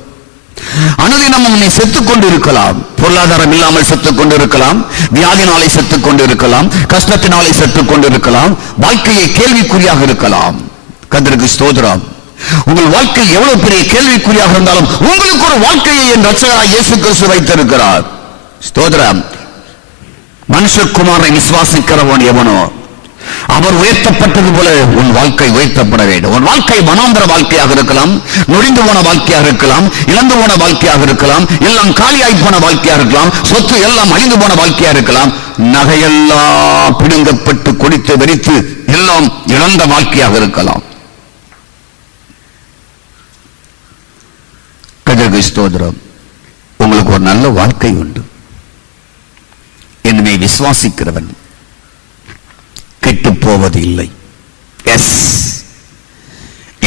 அனுதினமும் நீ செத்துக் கொண்டு இருக்கலாம். பொருளாதாரம் இல்லாமல் செத்துக் கொண்டு இருக்கலாம். வியாதினாலே செத்துக் கொண்டு இருக்கலாம். கஷ்டத்தினாலே செத்துக் கொண்டு இருக்கலாம். வாழ்க்கையை கேள்விக்குறியாக இருக்கலாம். கர்த்தருக்கு ஸ்தோத்திரம். உங்கள் வாழ்க்கை எவ்வளவு பெரிய கேள்விக்குறியாக இருந்தாலும் உங்களுக்கு ஒரு வாழ்க்கையை என் ரட்சகராகிய இயேசு கிறிஸ்து வைத்திருக்கிறார். ஸ்தோத்திரம். மனுஷகுமாரனை விசுவாசிக்கிறவன் எவனோ அவர் உயர்த்தப்பட்டது போல உன் வாழ்க்கை உயர்த்தப்பட வேண்டும். உன் வாழ்க்கை வனாந்தர வாழ்க்கையாக இருக்கலாம். நொடிந்து போன வாழ்க்கையாக இருக்கலாம். இழந்து போன வாழ்க்கையாக இருக்கலாம். எல்லாம் காலியாய் போன வாழ்க்கையாக இருக்கலாம். சொத்து எல்லாம் அழிந்து போன வாழ்க்கையாக இருக்கலாம். நகையெல்லாம் பிடுங்கப்பட்டு கொடித்து வெறித்து எல்லாம் இழந்த வாழ்க்கையாக இருக்கலாம். கர்த்தருக்கு ஸ்தோத்திரம். உங்களுக்கு ஒரு நல்ல வாழ்க்கை உண்டு. என்னை விசுவாசிக்கிறவன் கெட்டு போவது இல்லை. எஸ்,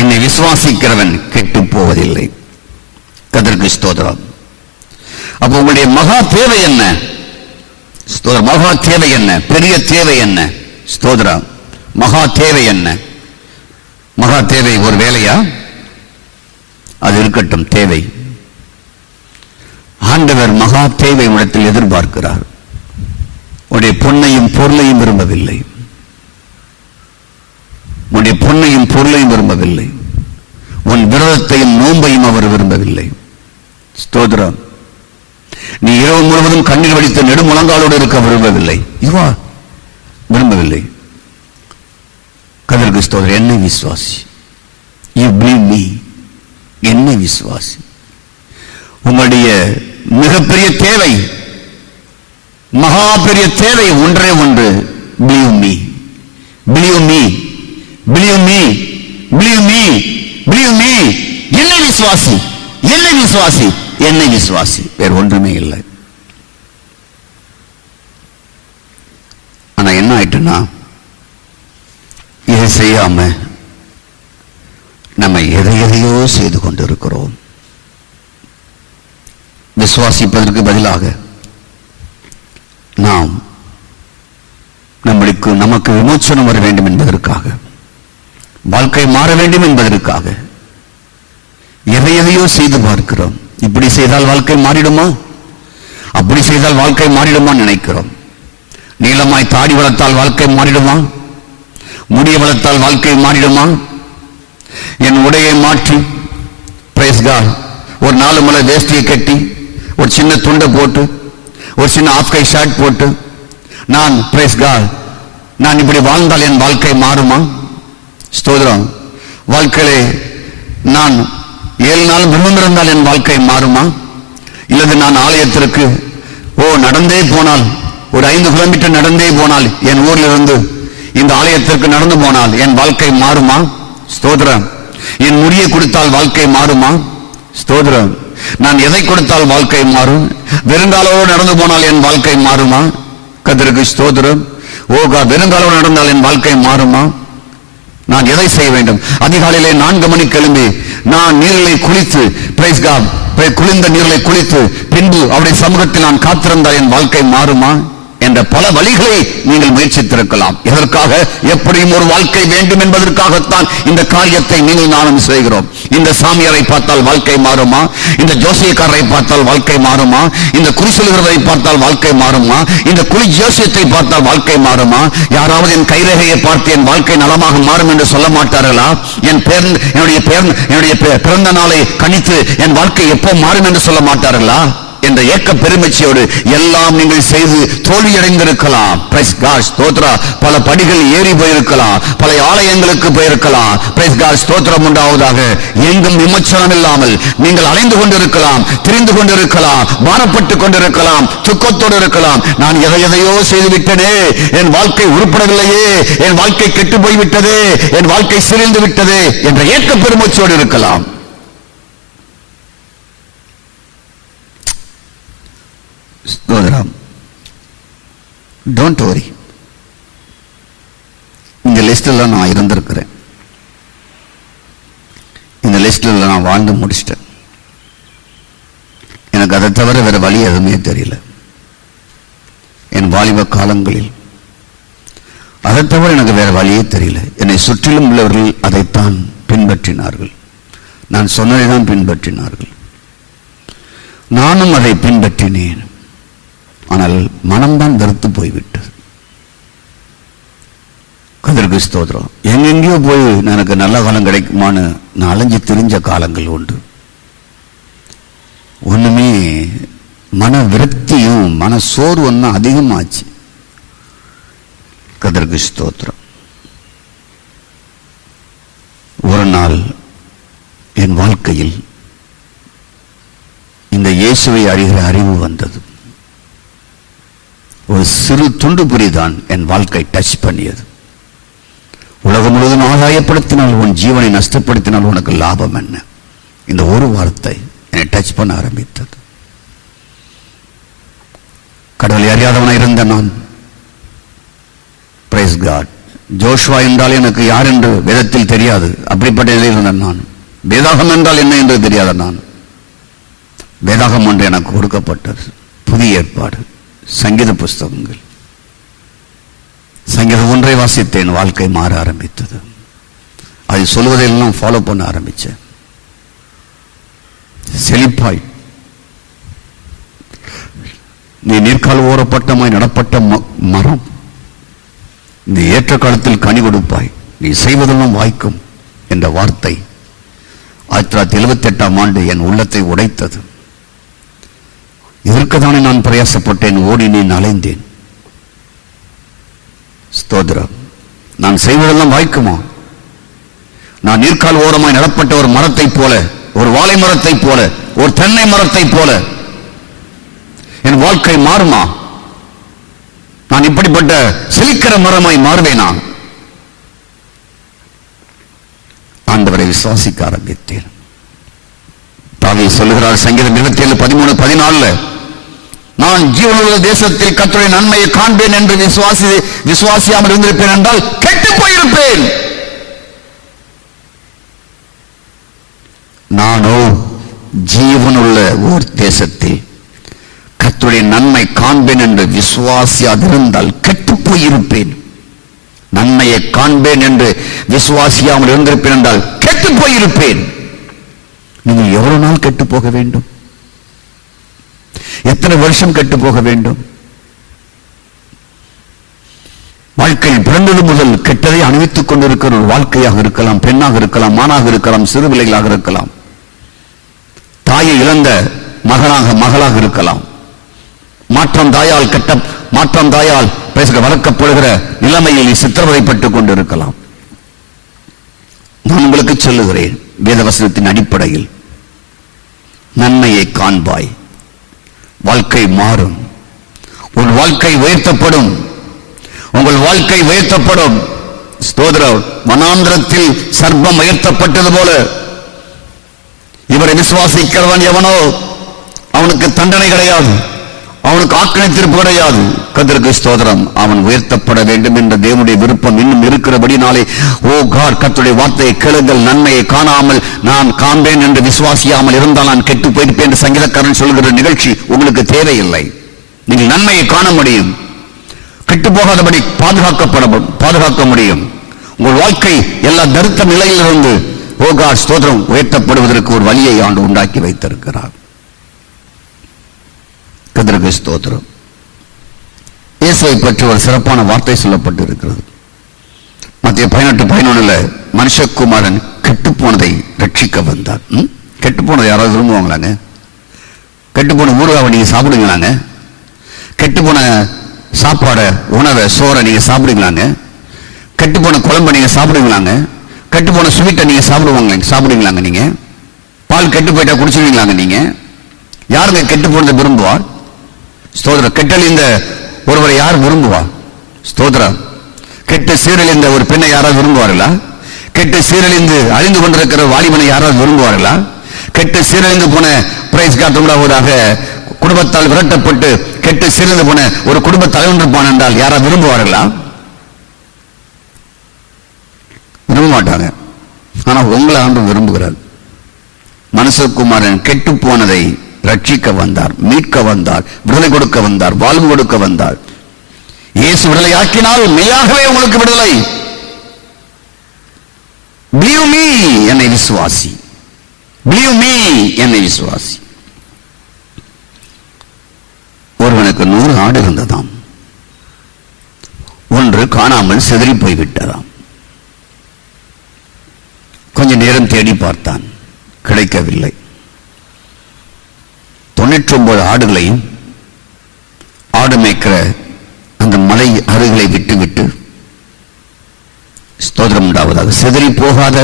என்னை விசுவாசிக்கிறவன் கெட்டு போவதில்லை. கர்த்தருக்கு ஸ்தோத்திரம். அப்போ உங்களுடைய மகா தேவை என்ன? ஸ்தோத்திரம். மகா தேவை என்ன? பெரிய தேவை என்ன? ஸ்தோத்திரம். மகா தேவை என்ன? மகா தேவை ஒரு வேலையா? அது இருக்கட்டும். தேவை ஆண்டவர் மகா தேவை இடத்தில் எதிர்பார்க்கிறார். உன்னுடைய பொன்னையும் பொருளையும் விரும்பவில்லை. உன்னுடைய பொன்னையும் பொருளையும் விரும்பவில்லை. உன் விரோதத்தையும் நோன்பையும் அவர் விரும்பவில்லை. ஸ்தோத்திரம். நீ இரவு முழுவதும் கண்ணீர் வடித்த நெடுமுழங்காலோடு இருக்க விரும்பவில்லை. இதுவா விரும்பவில்லை. கர்த்தருக்கு ஸ்தோத்திரம். என்னை விசுவாசி. You believe me. என்னை விசுவாசி. உங்களுடைய மிகப்பெரிய தேவை, மகா பெரிய தேவை ஒன்றே ஒன்று. believe me. believe me. believe me. believe me. believe me. என்னை விசுவாசி. என்னை விசுவாசி. என்னை விசுவாசி. வேறு ஒன்றுமே இல்லை. ஆனா என்ன ஆயிட்டுன்னா, இதை செய்யாம நம்ம எதையோ செய்து கொண்டிருக்கிறோம். விசுவாசிப்பதற்கு பதிலாக நாம் நமக்கு விமோசனம் வர வேண்டும் என்பதற்காக, வாழ்க்கை மாற வேண்டும் என்பதற்காக எதையோ செய்து பார்க்கிறோம். இப்படி செய்தால் வாழ்க்கை மாறிடுமா, அப்படி செய்தால் வாழ்க்கை மாறிடுமா நினைக்கிறோம். நீளமாய் தாடி வளர்த்தால் வாழ்க்கை மாறிடுமா, முடிய வளர்த்தால் வாழ்க்கை மாறிடுமா, என் உடையை மாற்றி பிரைஸ் காட் ஒரு 4 முளை வேஷ்டியை கட்டி ஒரு சின்ன துண்டை போட்டு ஒரு சின்ன ஆஃப் கை ஷர்ட் போட்டு நான் பிரைஸ் காட் நான் இப்படி வாழ்ந்தால் என் வாழ்க்கை மாறுமா? ஸ்தோத்திரம். வாழ்க்கையிலே நான் 7 நாள் விரும்பிருந்தால் என் வாழ்க்கை மாறுமா? இல்லது நான் ஆலயத்திற்கு நடந்தே போனால் ஒரு 5 கிலோமீட்டர் நடந்தே போனால் என் ஊரில் இருந்து இந்த ஆலயத்திற்கு நடந்து போனால் என் வாழ்க்கை மாறுமா? ஸ்தோத்திரம். என் முடியை கொடுத்தால் வாழ்க்கை மாறுமா? ஸ்தோத்திரம். நான் எதை கொடுத்தால் வாழ்க்கை மாறும்? வெறுங்காலோடு நடந்து போனால் என் வாழ்க்கை மாறுமா? கர்த்தருக்கு ஸ்தோத்திரம். வெறுங்காலோடு நடந்தால் என் வாழ்க்கை மாறுமா? நான் எதை செய்ய வேண்டும்? அதிகாலையிலே 4 மணிக்கு எழும்பி நான் நீரிலே குளித்து, பிரைஸ் காட், குளிர்ந்த நீரிலே குளித்து பின்பு அவருடைய சமூகத்தில் நான் காத்திருந்தால் என் வாழ்க்கை மாறுமா என்ற பல வழிகளை நீங்கள் முயற்சித்திருக்கலாம். எதற்காக? எப்படியும் ஒரு வாழ்க்கை வேண்டும் என்பதற்காகத்தான் இந்த காரியத்தை நீங்கள் நானும் செய்கிறோம். இந்த சாமியாரை பார்த்தால் வாழ்க்கை மாறுமா? இந்த ஜோசியக்காரரை பார்த்தால் வாழ்க்கை மாறுமா? இந்த குறி சொல்கிறதை பார்த்தால் வாழ்க்கை மாறுமா? இந்த குழி ஜோசியத்தை பார்த்தால் வாழ்க்கை மாறுமா? யாராவது என் கைரேகையை பார்த்து என் வாழ்க்கை நலமாக மாறும் என்று சொல்ல மாட்டார்களா? என்னுடைய பிறந்த நாளை கணித்து என் வாழ்க்கை எப்போ மாறும் என்று சொல்ல மாட்டார்களா என்ற ஏக்க பெருமச்சியோடு எல்லாம் நீங்கள் செய்து தோல்வியடைந்திருக்கலாம். Price God, ஸ்தோத்ரா. பல படிகள் ஏறி போயிருக்கலாம், பல ஆலயங்களுக்கு போயிருக்கலாம். பிரைஸ் காட், ஸ்தோத்திரம் உண்டாவதாக. எங்கும் விமர்சனம் இல்லாமல் நீங்கள் அலைந்து கொண்டிருக்கலாம், திரிந்து கொண்டிருக்கலாம், பாரப்பட்டு கொண்டிருக்கலாம், துக்கத்தோடு இருக்கலாம். நான் எதையோ செய்து விட்டனே, என் வாழ்க்கை உருப்படவில்லையே, என் வாழ்க்கை கெட்டு போய்விட்டதே, என் வாழ்க்கை சிரிந்து விட்டதே என்ற ஏக்க பெருமச்சியோடு இருக்கலாம். Don't worry. இந்த லிஸ்ட்ல நான் இருந்திருக்கிறேன். இந்த லிஸ்ட்ல நான் வாழ்ந்து முடிச்சிட்டேன். எனக்கு அதை தவிர வேற வழி எதுவுமே தெரியல. என் வாலிப காலங்களில் அதை தவிர எனக்கு வேற வழியே தெரியல. என்னை சுற்றிலும் உள்ளவர்கள் அதைத்தான் பின்பற்றினார்கள். நான் சொன்னதை தான் பின்பற்றினார்கள். நானும் அதை பின்பற்றினேன். ஆனால் மனம்தான் வெறுத்து போய்விட்டது. கர்த்தருக்கு ஸ்தோத்திரம். எங்கெங்கேயோ போய் எனக்கு நல்ல காலம் கிடைக்குமான்னு நான் அலைஞ்சு திரிஞ்ச காலங்கள் உண்டு. ஒண்ணுமே மன விரக்தியும் மன சோர்வும் அதிகமாச்சு. கர்த்தருக்கு ஸ்தோத்திரம். ஒரு நாள் என் வாழ்க்கையில் இந்த இயேசுவை அறிகிற அறிவு வந்தது. ஒரு சிறு துண்டு புரிதான் என் வாழ்க்கை டச் பண்ணியது. உலகம் முழுவதும் ஆதாயப்படுத்தினால் உன் ஜீவனை நஷ்டப்படுத்தினால் உனக்கு லாபம் என்ன? இந்த ஒரு வார்த்தை என்னை டச் பண்ண ஆரம்பித்தது. கடவுளை அறியாதவனாய் இருந்த நான், பிரைஸ் காட், ஜோஷுவா என்றால் எனக்கு யார் என்று வேதத்தில் தெரியாது. அப்படிப்பட்ட நிலையில் இருந்த நான், வேதாகம் என்றால் என்ன என்று தெரியாத நான், வேதாகம் ஒன்று எனக்கு கொடுக்கப்பட்டது. புதிய ஏற்பாடு, சங்கீத புஸ்தகங்கள். சங்கீதம் ஒன்றை வாசித்தேன், வாழ்க்கை மாற ஆரம்பித்தது. அது சொல்வதையெல்லாம் ஃபாலோ பண்ண ஆரம்பிச்சேன். செழிப்பாய், நீ நீர்க்கால் ஓரப்பட்டமாய் நடப்பட்ட மரம், நீ ஏற்ற காலத்தில் கனி கொடுப்பாய், நீ செய்வதெல்லாம் வாய்க்கும் என்ற வார்த்தை 1978ஆம் ஆண்டு என் உள்ளத்தை உடைத்தது. இதற்குதானே நான் பிரயாசப்பட்டேன், ஓடினேன், அலைந்தேன். ஸ்தோத்திரம். நான் செய்வதெல்லாம் வாய்க்குமா? நான் நீர்க்கால் ஓரமாய் நடப்பட்ட ஒரு மரத்தை போல, ஒரு வாழை மரத்தை போல, ஒரு தென்னை மரத்தை போல என் வாழ்க்கை மாறுமா? நான் இப்படிப்பட்ட செழிக்கிற மரமாய் மாறுவேனா? ஆண்டவரை விசுவாசிக்க ஆரம்பித்தேன். தாவீது சொல்லுகிறார் சங்கீதம் 27:13-14, நான் ஜீவனுள்ள தேசத்தில் கர்த்தருடைய நன்மையை காண்பேன் என்று விசுவாசியாமல் இருந்திருப்பேன் என்றால் கெட்டு போயிருப்பேன். நானோ ஜீவனுள்ள ஓர் தேசத்தில் கர்த்தருடைய நன்மை காண்பேன் என்று விசுவாசியாதிருந்தால் கெட்டு போயிருப்பேன். நன்மையை காண்பேன் என்று விசுவாசியாமல் இருந்திருப்பேன் என்றால் கெட்டு போயிருப்பேன். நீங்கள் எவ்வளவு நாள் கெட்டு போக வேண்டும்? எத்தனை வருஷம் கெட்டு போக வேண்டும்? வாழ்க்கையில் பிறந்தது முதல் கெட்டதை அனுபவித்துக் கொண்டிருக்கிற ஒரு வாழ்க்கையாக இருக்கலாம், பெண்ணாக இருக்கலாம், மானாக இருக்கலாம், சிறு பிள்ளைகளாக இருக்கலாம், தாயை இழந்த மகளாக இருக்கலாம், மாற்றம் தாயால் வளர்க்கப்படுகிற நிலைமையில் சித்திரவதைப்பட்டுக் கொண்டிருக்கலாம். நான் உங்களுக்கு சொல்லுகிறேன், வேதவசனத்தின் அடிப்படையில் நன்மையை காண்பாய், வாழ்க்கை மாறும், உன் வாழ்க்கை உயர்த்தப்படும், உங்கள் வாழ்க்கை உயர்த்தப்படும். ஸ்தோத்திரம். வனாந்திரத்தில் சர்ப்பம் உயர்த்தப்பட்டது போல இவரை விசுவாசிக்கிறவன் எவனோ அவனுக்கு தண்டனை கிடையாது. அவனுக்கு ஆக்கிரமித்திருப்பு கிடையாது. கர்த்தருக்கு ஸ்தோத்திரம். அவன் உயர்த்தப்பட வேண்டும் என்ற தேவனுடைய விருப்பம் இன்னும் இருக்கிறபடினாலே, ஓ காட், கர்த்தருடைய வார்த்தையை கேளுங்கள், நன்மையை காணாமல் நான் காண்பேன் என்று விசுவாசியாமல் இருந்தால் நான் கெட்டு போயிருப்பேன் என்று சங்கீதக்காரன் சொல்கிற நிகழ்ச்சி உங்களுக்கு தேவையில்லை. நீங்கள் நன்மையை காண முடியும், கெட்டு போகாதபடி பாதுகாக்க முடியும். உங்கள் வாழ்க்கை எல்லா தரித்த நிலையிலிருந்து ஓ காட் ஸ்தோத்திரம் உயர்த்தப்படுவதற்கு ஒரு வழியை ஆண்டு உண்டாக்கி வைத்திருக்கிறார். கர்த்தருக்கு ஸ்தோத்திரம். இயேசுவை பற்றி ஒரு சிறப்பான வார்த்தை சொல்லப்பட்டு இருக்கிறது. மத்திய 18:11 மனுஷகுமாரன் கெட்டுப்போனதை ரட்சிக்க வந்தார். கெட்டுப்போனதை யாராவது விரும்புவாங்களாங்க? கெட்டுப்போன ஊறுகாவை நீங்க சாப்பிடுங்களாங்க? கெட்டுப்போன சாப்பாடை, உணவை, சோறை நீங்க சாப்பிடுங்களாங்க? கெட்டுப்போன குழம்பை நீங்க சாப்பிடுங்களாங்க? கெட்டுப்போன ஸ்வீட்டை நீங்க சாப்பிடுங்களாங்க? நீங்க பால் கெட்டு போயிட்டா குடிச்சிருவீங்களாங்க? நீங்க யாருங்க கெட்டு போனதை விரும்புவார்? ஸ்தோத்திரம். கெட்டழிந்த ஒருவரை யார் விரும்புவார்? ஸ்தோத்திரம். கெட்டு சீரழிந்த ஒரு பெண்ணை யாராவது விரும்புவார்களா? கெட்டு சீரழிந்து அழிந்து கொண்டிருக்கிற வாலிபனை யாராவது விரும்புவார்களா? கெட்டு சீரழிந்து போன பிரைஸ் காட்டுவதாக குடும்பத்தால் விரட்டப்பட்டு கெட்டு சீரழிந்து போன ஒரு குடும்ப தலைவன் இருப்பான் என்றால் யாராவது விரும்புவார்களா? விரும்ப மாட்டாங்க. ஆனா உங்களை ஆண்டு விரும்புகிறார். மனுஷகுமாரன் கெட்டு போனதை ரட்சிக்க வந்தார், மீட்க வந்தார், விடுதலை கொடுக்க வந்தார், வாழ்வு கொடுக்க வந்தார். இயேசு விடுதலை ஆக்கினால் மெய்யாகவே உங்களுக்கு விடுதலை. Believe me, என்னை விசுவாசி. Believe me, என்னை விசுவாசி. ஒருவனுக்கு 100 ஆடு இருந்ததாம். ஒன்று காணாமல் சிதறி போய்விட்டதாம். கொஞ்ச நேரம் தேடி பார்த்தான், கிடைக்கவில்லை. 99 ஆடுகளையும் ஆடு மேய்க்கிற அந்த மலை அருகளை விட்டு ஸ்தோத்திரம் உண்டாவதாக சிதறி போகாத,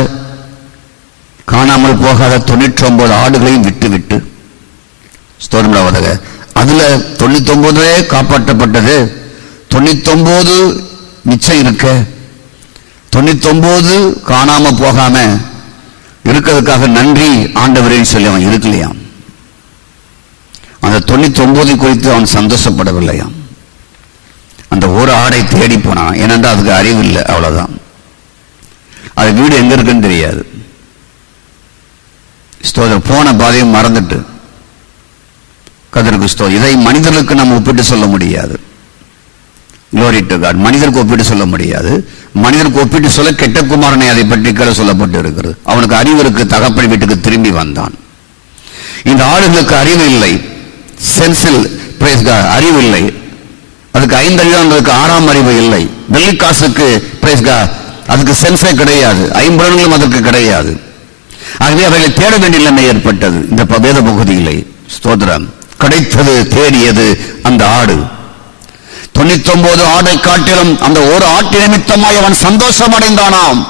காணாமல் போகாத 99 ஆடுகளையும் விட்டு ஸ்தோத்திரம் உண்டாவதாக. அதுல 99 காப்பாற்றப்பட்டது, 99 மிச்சம் இருக்க, 99 காணாம போகாம இருக்கிறதுக்காக நன்றி ஆண்டவரேன்னு சொல்லி அவன் இருக்கலையாம். அந்த 99 குறித்து அவன் சந்தோஷப்படவில்லையாம். அந்த ஒரு ஆடை தேடி போனான். ஏனென்றால் அதுக்கு அறிவு இல்லை, அவ்வளவுதான். அது வீடு எங்க இருக்குன்னு தெரியாது. ஸ்தோத்திரம். போன பாதையும் மறந்துட்டு. கர்த்தருக்கு ஸ்தோத்திரம். இதை மனிதர்களுக்கு நம்ம ஒப்பிட்டு சொல்ல முடியாது. Glory to God. மனிதருக்கு ஒப்பிட்டு சொல்ல முடியாது. மனிதருக்கு ஒப்பிட்டு சொல்ல கெட்ட குமாரனை அதை பற்றி கீழே சொல்லப்பட்டு இருக்கிறது. அவனுக்கு அறிவுக்கு தகப்பன் வீட்டுக்கு திரும்பி வந்தான். இந்த ஆடுகளுக்கு அறிவு இல்லை, சென்சில் பிரைஸ் காட் அறிவு இல்லை. அதுக்கு 5 அறிவு, அதுக்கு 6ஆம் அறிவு இல்லை. வெள்ளிக்காசுக்கு பிரைஸ் காட் அதுக்கு சென்ஸே கிடையாது, 50 அதற்கு கிடையாது. ஆகவே அவைகளை தேட வேண்டிய நிலைமை ஏற்பட்டது. இந்த வேத பகுதியிலே ஸ்தோத்திரம். கிடைத்தது, தேடியது அந்த ஆடு. 99 ஆடை காட்டிலும் அந்த ஒரு ஆட்டு நிமித்தமாய் அவன் சந்தோஷம் அடைந்தானாம்.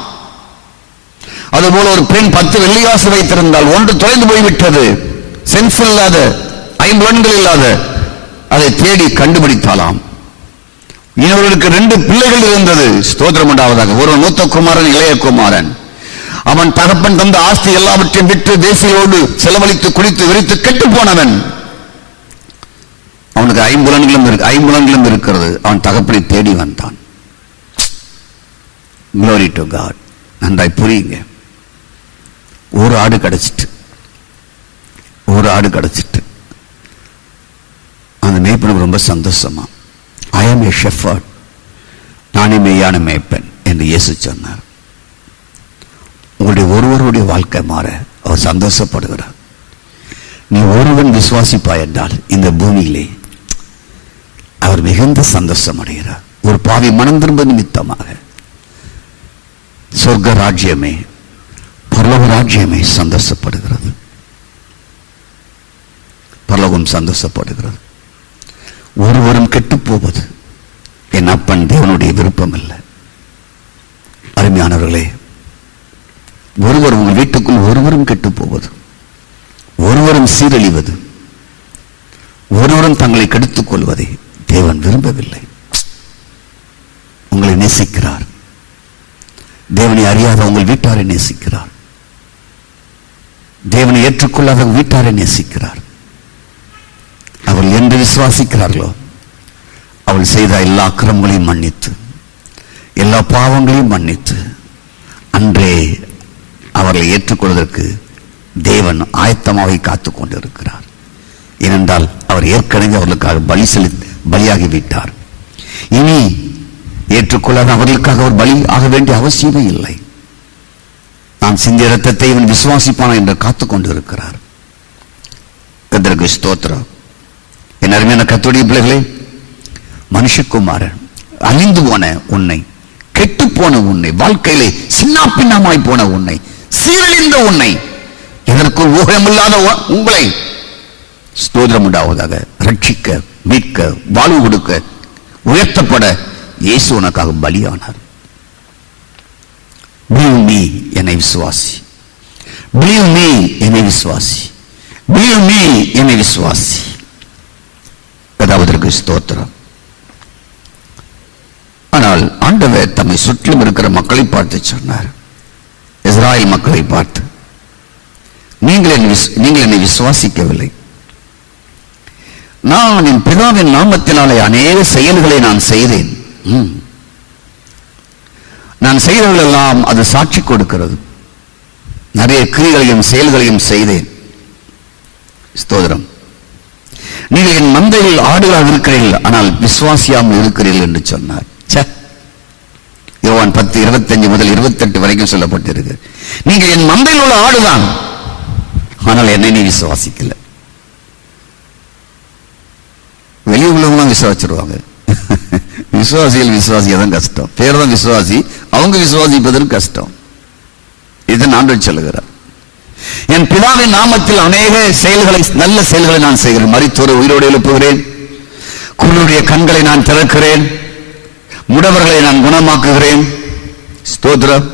அதுபோல ஒரு பெண் 10 வெள்ளிக்காசு வைத்திருந்தால் ஒன்று தொலைந்து போய்விட்டது, சென்ஸ் இல்லாத, 5 இல்லாத, அதை தேடி கண்டுபிடித்தாலாம். இன்னொருவருக்கு 2 பிள்ளைகள் இருந்தது. ஸ்தோத்திரம் உண்டாவதாக. ஒரு மூத்த குமாரன், இளைய குமாரன். அவன் தகப்பன் தந்த ஆஸ்தி எல்லாவற்றையும் விட்டு தேசியோடு செலவழித்து குடித்து விரித்து கெட்டு போனவன். அவனுக்கு 5 இருக்கிறது. அவன் தகப்பனை தேடி வந்தான். Glory to God. நன்றாய் புரியுங்க. ஒரு ஆடு கிடைச்சிட்டு அந்த மேய்ப்பனுக்கு ரொம்ப சந்தோஷமா. I am a shepherd, நானே மெய்யான மேய்ப்பன் என்று இயேசு சொன்னார். உங்களுடைய ஒருவருடைய வாழ்க்கை மாற அவர் சந்தோஷப்படுகிறார். நீ ஒருவன் விசுவாசிப்பாய் என்றால் இந்த பூமியிலே அவர் மிகுந்த சந்தோஷம் அடைகிறார். ஒரு பாவி மனம் திரும்ப நிமித்தமாக சொர்க்க ராஜ்யமே, பரலோக ராஜ்யமே சந்தோஷப்படுகிறது. பரலோகம் சந்தோஷப்படுகிறது. ஒருவரும் கெட்டு போவது என் அப்பன் தேவனுடைய விருப்பம் இல்லை. அருமையானவர்களே, ஒருவர் உங்கள் வீட்டுக்குள் ஒருவரும் கெட்டு போவது, ஒருவரும் சீரழிவது, ஒருவரும் தங்களை கெடுத்துக் கொள்வதை தேவன் விரும்பவில்லை. உங்களை நேசிக்கிறார். தேவனை அறியாத உங்கள் வீட்டாரை நேசிக்கிறார். தேவனை ஏற்றுக்கொள்ளாத வீட்டாரை நேசிக்கிறார். அவர் என்று விசுவாசிக்கிறார்களோ அவள் செய்த எல்லா அக்கிரமங்களையும் மன்னித்து எல்லா பாவங்களையும் மன்னித்து அன்றே அவர்களை ஏற்றுக்கொள்வதற்கு தேவன் ஆயத்தமாக காத்துக் கொண்டிருக்கிறார். ஏனென்றால் அவர் ஏற்கனவே அவர்களுக்காக பலியாகிவிட்டார். இனி ஏற்றுக்கொள்ளாத அவர்களுக்காக அவர் பலி ஆக வேண்டிய அவசியமே இல்லை. நான் சிந்திய இரத்தத்தை இவன் விசுவாசிப்பானா என்று காத்துக் கொண்டிருக்கிறார். கர்த்தருக்கு ஸ்தோத்திரம். என் அருமையான கர்த்தருடைய பிள்ளைகளே, மனுஷகுமாரன் அழிந்து போன உன்னை, கெட்டு போன உன்னை, வாழ்க்கையிலே சின்ன பின்னமாய் போன உன்னை, சீரழிந்த உன்னை, இதற்கு ஊகமில்லாத உங்களை ஸ்தோத்திரம் உண்டாவதாக ரட்சிக்க, மீட்க, வாழ்வு கொடுக்க, உயர்த்தப்பட இயேசு உனக்காக பலியானார். Believe me, என்னை விசுவாசி. Believe me, என்னை விசுவாசி. Believe me, என்னை விசுவாசி. கர்த்தருக்கு ஸ்தோத்திரம். ஆனால் ஆண்டவர் தம்மை சுற்றிலும் இருக்கிற மக்களை பார்த்து சொன்னார். இஸ்ராயேல் மக்களை பார்த்து, நீங்கள் என்னை விசுவாசிக்கவில்லை. நான் என் பிதாவின் நாமத்தினாலே அநேக செயல்களை நான் செய்தேன். நான் செய்தவர்கள் எல்லாம் அது சாட்சி கொடுக்கிறது. நிறைய கிரியைகளையும் செயல்களையும் செய்தேன். ஸ்தோத்திரம். நீங்கள் என் மந்தையில் ஆடுகளாக இருக்கிறீர்கள், ஆனால் விசுவாசியாமல் இருக்கிறீர்கள் என்று சொன்னார். யோவான் 10:25 முதல் 28 வரைக்கும் சொல்லப்பட்டிருக்கு. நீங்கள் என் மந்தையில் உள்ள ஆடுதான், ஆனால் என்னை நீ விசுவாசிக்கல. வெளியே உள்ளவங்களாம் விசுவாசிடுவாங்க. விசுவாசிகள் விசுவாசிதான் கஷ்டம். பேர் தான் விசுவாசி, அவங்க விசுவாசிப்பதற்கு கஷ்டம். இதுதான் ஆண்டவர் சொல்லுகிறார். என் பிதாவின் நாமத்தில் அநேக செயல்களை, நல்ல செயல்களை நான் செய்கிறேன். மரித்தோரை உயிரோடு எழுப்புகிறேன், குருடைய கண்களை நான் திறக்கிறேன், முடவர்களை நான் குணமாக்குகிறேன். ஸ்தோத்திரம்.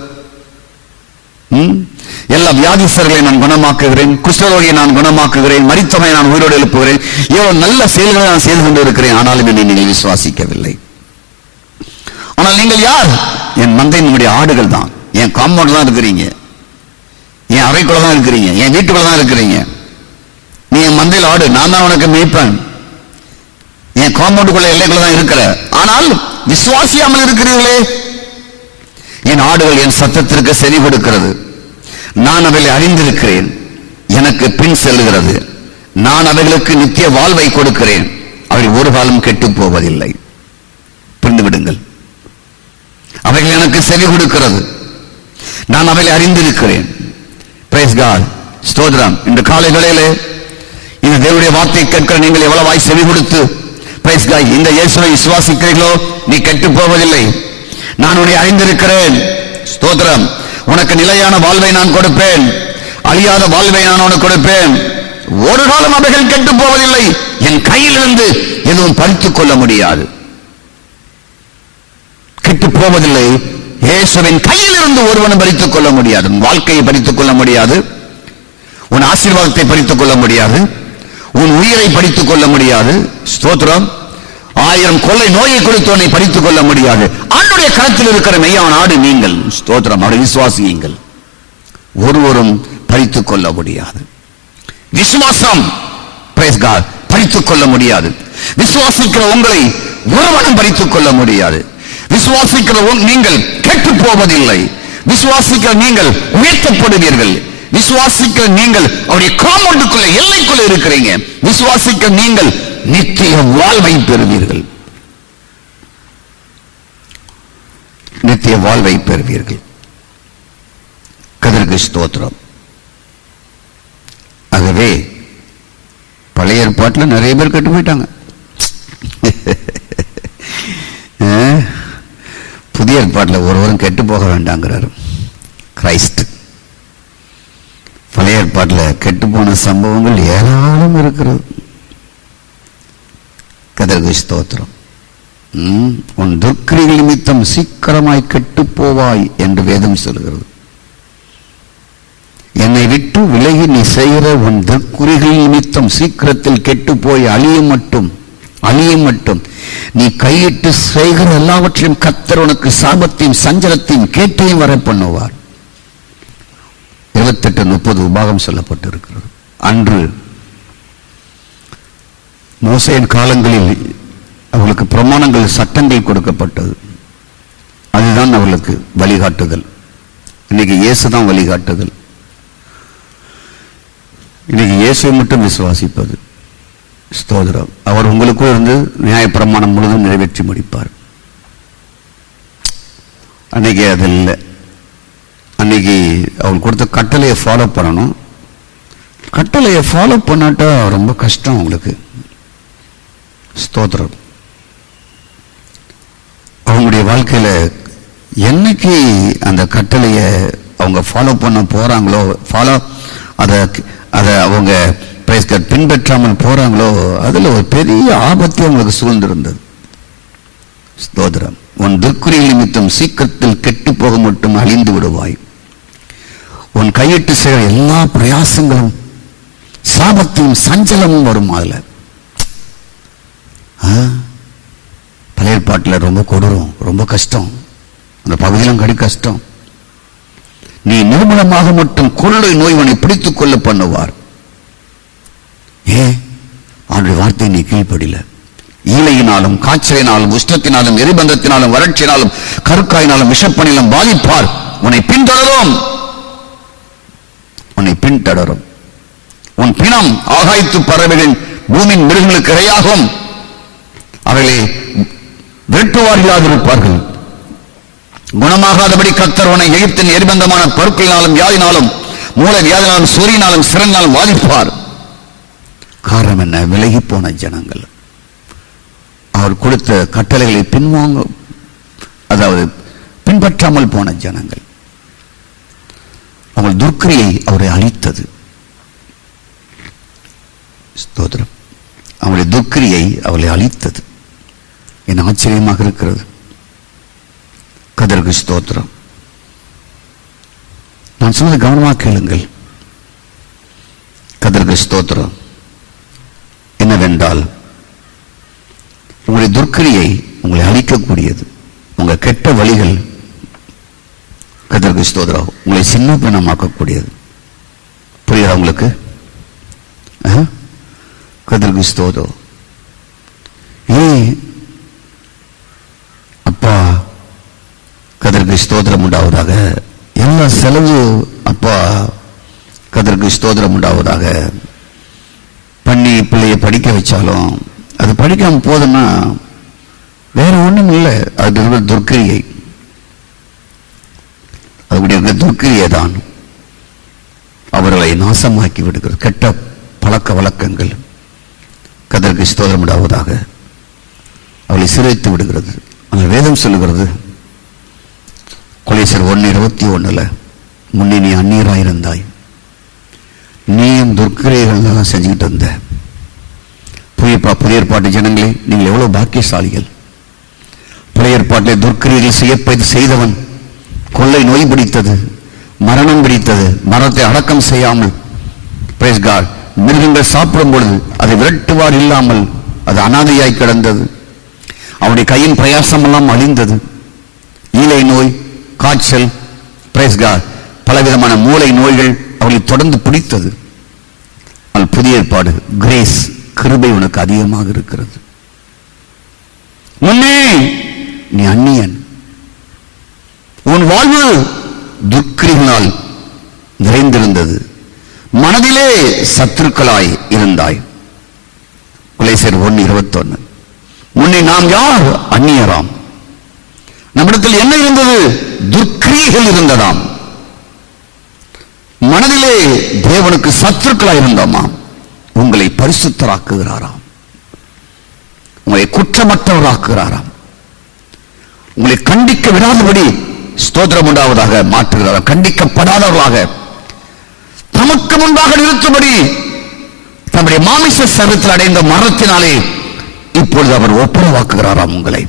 எல்லா வியாதிஸ்தர்களை நான் குணமாக்குகிறேன், குஷ்டரோகியை நான் குணமாக்குகிறேன், மரித்தவனை நான் உயிரோடு எழுப்புகிறேன். எவ்வளவு நல்ல செயல்களை நான் செய்து கொண்டு இருக்கிறேன். ஆனாலும் என்னை நீங்கள் விசுவாசிக்கவில்லை. ஆனால் நீங்கள் யார்? என் மந்தையினுடைய ஆடுகள் தான். என் காம்பவுண்ட் தான் இருக்கிறீங்க, என் அறைக்குள்ள தான் இருக்கிறீங்க, என் வீட்டுக்குள்ள தான் இருக்கிறீங்க. நீ என் மந்தையில் ஆடு, நான் தான் உனக்கு மேய்ப்பேன். என் காம்பவுண்டுக்குள்ள எல்லைக்குள்ள தான் இருக்கிற, ஆனால் விசுவாசியாமல் இருக்கிறீர்களே. என் ஆடுகள் என் சத்தத்திற்கு செவி கொடுக்கிறது. நான் அவைகளை அறிந்திருக்கிறேன், எனக்கு பின் செல்லுகிறது. நான் அவைகளுக்கு நித்திய வாழ்வை கொடுக்கிறேன், அவை ஒரு காலம் கெட்டு போவதில்லை. புரிந்து விடுங்கள். அவைகள் எனக்கு செவி கொடுக்கிறது, நான் அவைகளை அறிந்திருக்கிறேன். Praise God. ஸ்தோத்திரம். இந்த காலை வேளையிலே இந்த தேவனுடைய வார்த்தையை கேட்கிற நீங்கள் எவ்வளவாய் செவி கொடுத்து பிரைஸ் காட் இந்த இயேசுவை விசுவாசிக்கிறீர்களோ, நீ கெட்டு போவதில்லை. நான் உன்னை அறிந்திருக்கிறேன். ஸ்தோத்திரம். உனக்கு நிலையான வாழ்வை நான் கொடுப்பேன், அழியாத வாழ்வை நான் உனக்கு கொடுப்பேன். ஒரு காலம் அவைகள் கெட்டு போவதில்லை. என் கையிலிருந்து எதுவும் பறித்துக் கொள்ள முடியாது, கெட்டு போவதில்லை. இயேசுவின் கையிலிருந்து ஒருவனும் பறித்துக் கொள்ள முடியாது. உன் வாழ்க்கையை பறித்துக் கொள்ள முடியாது, உன் ஆசீர்வாதத்தை பறித்துக் கொள்ள முடியாது, உன் உயிரை பறித்துக் கொள்ள முடியாது. ஸ்தோத்திரம். 1000 கொள்ளை நோயை கொடுத்தவனை பறித்துக் கொள்ள முடியாது. ஆண்டுடைய கரத்தில் இருக்கிற மெய்யான ஆடு நீங்கள். ஸ்தோத்திரம். அவரை விசுவாசியுங்கள். ஒருவரும் பறித்துக் கொள்ள முடியாது. விசுவாசம் பிரைஸ் காட் பறித்துக் கொள்ள முடியாது. விசுவாசிக்கிற உங்களை ஒருவனும் பறித்துக் கொள்ள முடியாது. விசுவாசிக்கிற நீங்கள் கெட்டு போவதில்லை. விசுவாசிக்கிற நீங்கள் உயர்த்தப்படுவீர்கள். விசுவாசிக்கிற நீங்கள் அவருடைய காம்பவுண்டுக்குள்ள, எல்லைக்குள்ள இருக்கிறீங்க. விசுவாசிக்கிற நீங்கள் நித்திய வாழ்வை பெறுவீர்கள். நித்திய வாழ்வை பெறுவீர்கள். கர்த்தருக்கு ஸ்தோத்திரம். ஆகவே பழைய ஏற்பாட்டில் நிறைய பேர் கெட்டு போயிட்டாங்க. புதிய ஏற்பாட்டில் ஒருவரும் கெட்டு போக வேண்டாங்கிறார் கிரைஸ்ட். பழைய ஏற்பாட்டில் கெட்டு போன சம்பவங்கள் ஏராளம் இருக்கிறது. கர்த்தருக்கு ஸ்தோத்திரம். உன் துர்க்கிரிகள் நிமித்தம் சீக்கிரமாய் கெட்டு போவாய் என்று வேதம் சொல்கிறது. என்னை விட்டு விலகி நீ செய்கிற உன் துர்க்குறிகள் நிமித்தம் சீக்கிரத்தில் கெட்டு போய் அழியும் மட்டும் நீ கையிட்டு செய்கிற எல்லாவற்றையும் கர்த்தர் உனக்கு சாபத்தையும் சஞ்சலத்தையும் கேட்டையும் வர பண்ணுவார். 28:30 உபாகம் சொல்லப்பட்டிருக்கிறது. அன்று மோசேயின் காலங்களில் அவர்களுக்கு பிரமாணங்கள், சட்டங்கள் கொடுக்கப்பட்டது. அதுதான் அவர்களுக்கு வழிகாட்டுதல். இன்னைக்கு இயேசு தான் வழிகாட்டுதல். இன்னைக்கு இயேசுவை மட்டும் விசுவாசிப்பது. ஸ்தோத்திரம். அவர் உங்களுக்குள் இருந்து நியாயப்பிரமாணம் முழுதும் நிறைவேற்றி முடிப்பார். அன்னைக்கு அது இல்லை. அன்னைக்கு அவங்க கொடுத்த கட்டளையை ஃபாலோ பண்ணணும். கட்டளையை ஃபாலோ பண்ணாட்டா ரொம்ப கஷ்டம் அவங்களுக்கு. ஸ்தோத்திரம். அவங்களுடைய வாழ்க்கையில என்னைக்கு அந்த கட்டளையை அவங்க ஃபாலோ பண்ண போறாங்களோ, அதை அவங்க பின்பற்றாமல் போறாங்களோ, அதுல ஒரு பெரிய ஆபத்து அவங்களுக்கு சூழ்ந்திருந்தது. ஸ்தோத்திரம். உன் துர்க்குறி நிமித்தம் சீக்கிரத்தில் கெட்டு போக மட்டும் அழிந்து விடுவாய். உன் கையிட்டு செய்கிற எல்லா பிரயாசங்களும் சாபத்தையும் சஞ்சலமும் வரும். அதுல பழைய ஏற்பாட்டில் ரொம்ப கொடூரம், ரொம்ப கஷ்டம். அந்த பகுதியிலும் கடி கஷ்டம். நீ நிர்மூலமாக மட்டும் கொள்ளை நோய் உன்னை பிடித்துக் கொள்ள பண்ணுவார். அவனுடைய வார்த்தை நீ கீழ்ப்படில. ஈலையினாலும், காய்ச்சலினாலும், உஷ்ணத்தினாலும், எரிபந்தத்தினாலும், வறட்சியினாலும், கருக்காயினாலும், விஷப்பணியிலும் பாதிப்பார். உன்னை பின்தொடரும். உன் பிணம் ஆகாயத்து பறவைகள் பூமியின் மிருகங்களுக்கு இரையாகும். அவைகளை வெட்டுவாரில்லாதிருப்பார்கள். குணமாகாதபடி கர்த்தர் உன்னை எகிப்தின் எரிபந்தமான பருக்களினாலும், வியாதினாலும், மூல வியாதினாலும், சூரியனாலும், சிறந்தாலும் வாதிப்பார். காரணம் என்ன? விலகி போன ஜனங்கள். அவர் கொடுத்த கட்டளைகளை பின்பற்றாமல் போன ஜனங்கள். அவள் துர்க்கிரியை அவரை அழித்தது. ஸ்தோத்திரம். அவளுடைய துர்க்கிரியை அவளை அழித்தது. என் ஆச்சரியமாக இருக்கிறது. கர்த்தருக்கு ஸ்தோத்திரம். நான் சொன்னது கவனமாக கேளுங்கள். கர்த்தருக்கு ஸ்தோத்திரம். என்னவென்றால், உங்களுடைய துர்க்கிரியை உங்களை அழிக்கக்கூடியது. உங்கள் கெட்ட வழிகள், கர்த்தருக்கு ஸ்தோத்திரம், உங்களை சின்ன பின்னமாக்கக்கூடியது. புரியுதா உங்களுக்கு? கர்த்தருக்கு ஸ்தோத்திரம். அப்பா, கர்த்தருக்கு ஸ்தோத்திரம் உண்டாவதாக. எல்லா செலவு அப்பா, கர்த்தருக்கு ஸ்தோத்திரம் உண்டாவதாக. பண்ணி பிள்ளையை படிக்க வச்சாலும் அது படிக்காம போதுன்னா வேற ஒண்ணும் இல்லை. அது துர்க்கிரியை. அவருடைய துர்க்கிரியை தான் அவர்களை நாசமாக்கி விடுகிறது. கெட்ட பழக்க வழக்கங்கள், கர்த்தருக்கு ஸ்தோத்திரம் உண்டாவதாக, அவளை சிறைத்து விடுகிறது. அந்த வேதம் சொல்லுகிறது, கொலைசர் 1:21, முன்னே நீ அந்நியராயிருந்தாய், நீயும் துர்க்கிரைகள் எல்லாம் செஞ்சுக்கிட்டு வந்த. புதிய ஏற்பாட்டு ஜனங்களே, நீங்கள் எவ்வளவு பாக்கியசாலிகள். புதிய ஏற்பாட்டிலே துர்க்கிரைகள் செய்தவன் கொள்ளை நோய் பிடித்தது, மரணம் பிடித்தது, மரணத்தை அடக்கம் செய்யாமல், பிரைஸ் காட், மிருகங்கள் சாப்பிடும் பொழுது அதை விரட்டுவார் இல்லாமல் அது அனாதையாய் கிடந்தது. அவனுடைய கையின் பிரயாசம் எல்லாம் அழிந்தது. ஈலை நோய், காய்ச்சல், பிரைஸ் காட், பலவிதமான மூளை நோய்கள் அவளை தொடர்ந்து பிடித்தது. புதிய ஏற்பாடு கிரேஸ், கிருபை உனக்கு அதிகமாக இருக்கிறது. முன்னே நீ அந்நியன், உன் வாழ்வு துர்க்கிரிகளால் நிறைந்திருந்தது, மனதிலே சத்துருக்களாய் இருந்தாய். கொலைசர் 1:21. முன்னே நாம் யார்? அந்நியராம். நம்மிடத்தில் என்ன இருந்தது? துர்க்கிரியைகள் இருந்ததாம். மனதிலே தேவனுக்கு சத்துருக்களாய் இருந்தோமாம். உங்களை பரிசுத்தராக்குகிறாராம், உங்களை குற்றமற்றவராக்குகிறாராம், உங்களை கண்டிக்க விடாதபடி ஸ்தோத்திரம் உண்டாவதாக மாற்றுகிறாராம். கண்டிக்கப்படாதவர்களாக தமக்கு முன்பாக நிறுத்தும்படி தம்முடைய மாமிச சரீரத்தில் அடைந்த மரணத்தினாலே இப்பொழுது அவர் ஒப்புரவாக்குகிறாராம் உங்களை.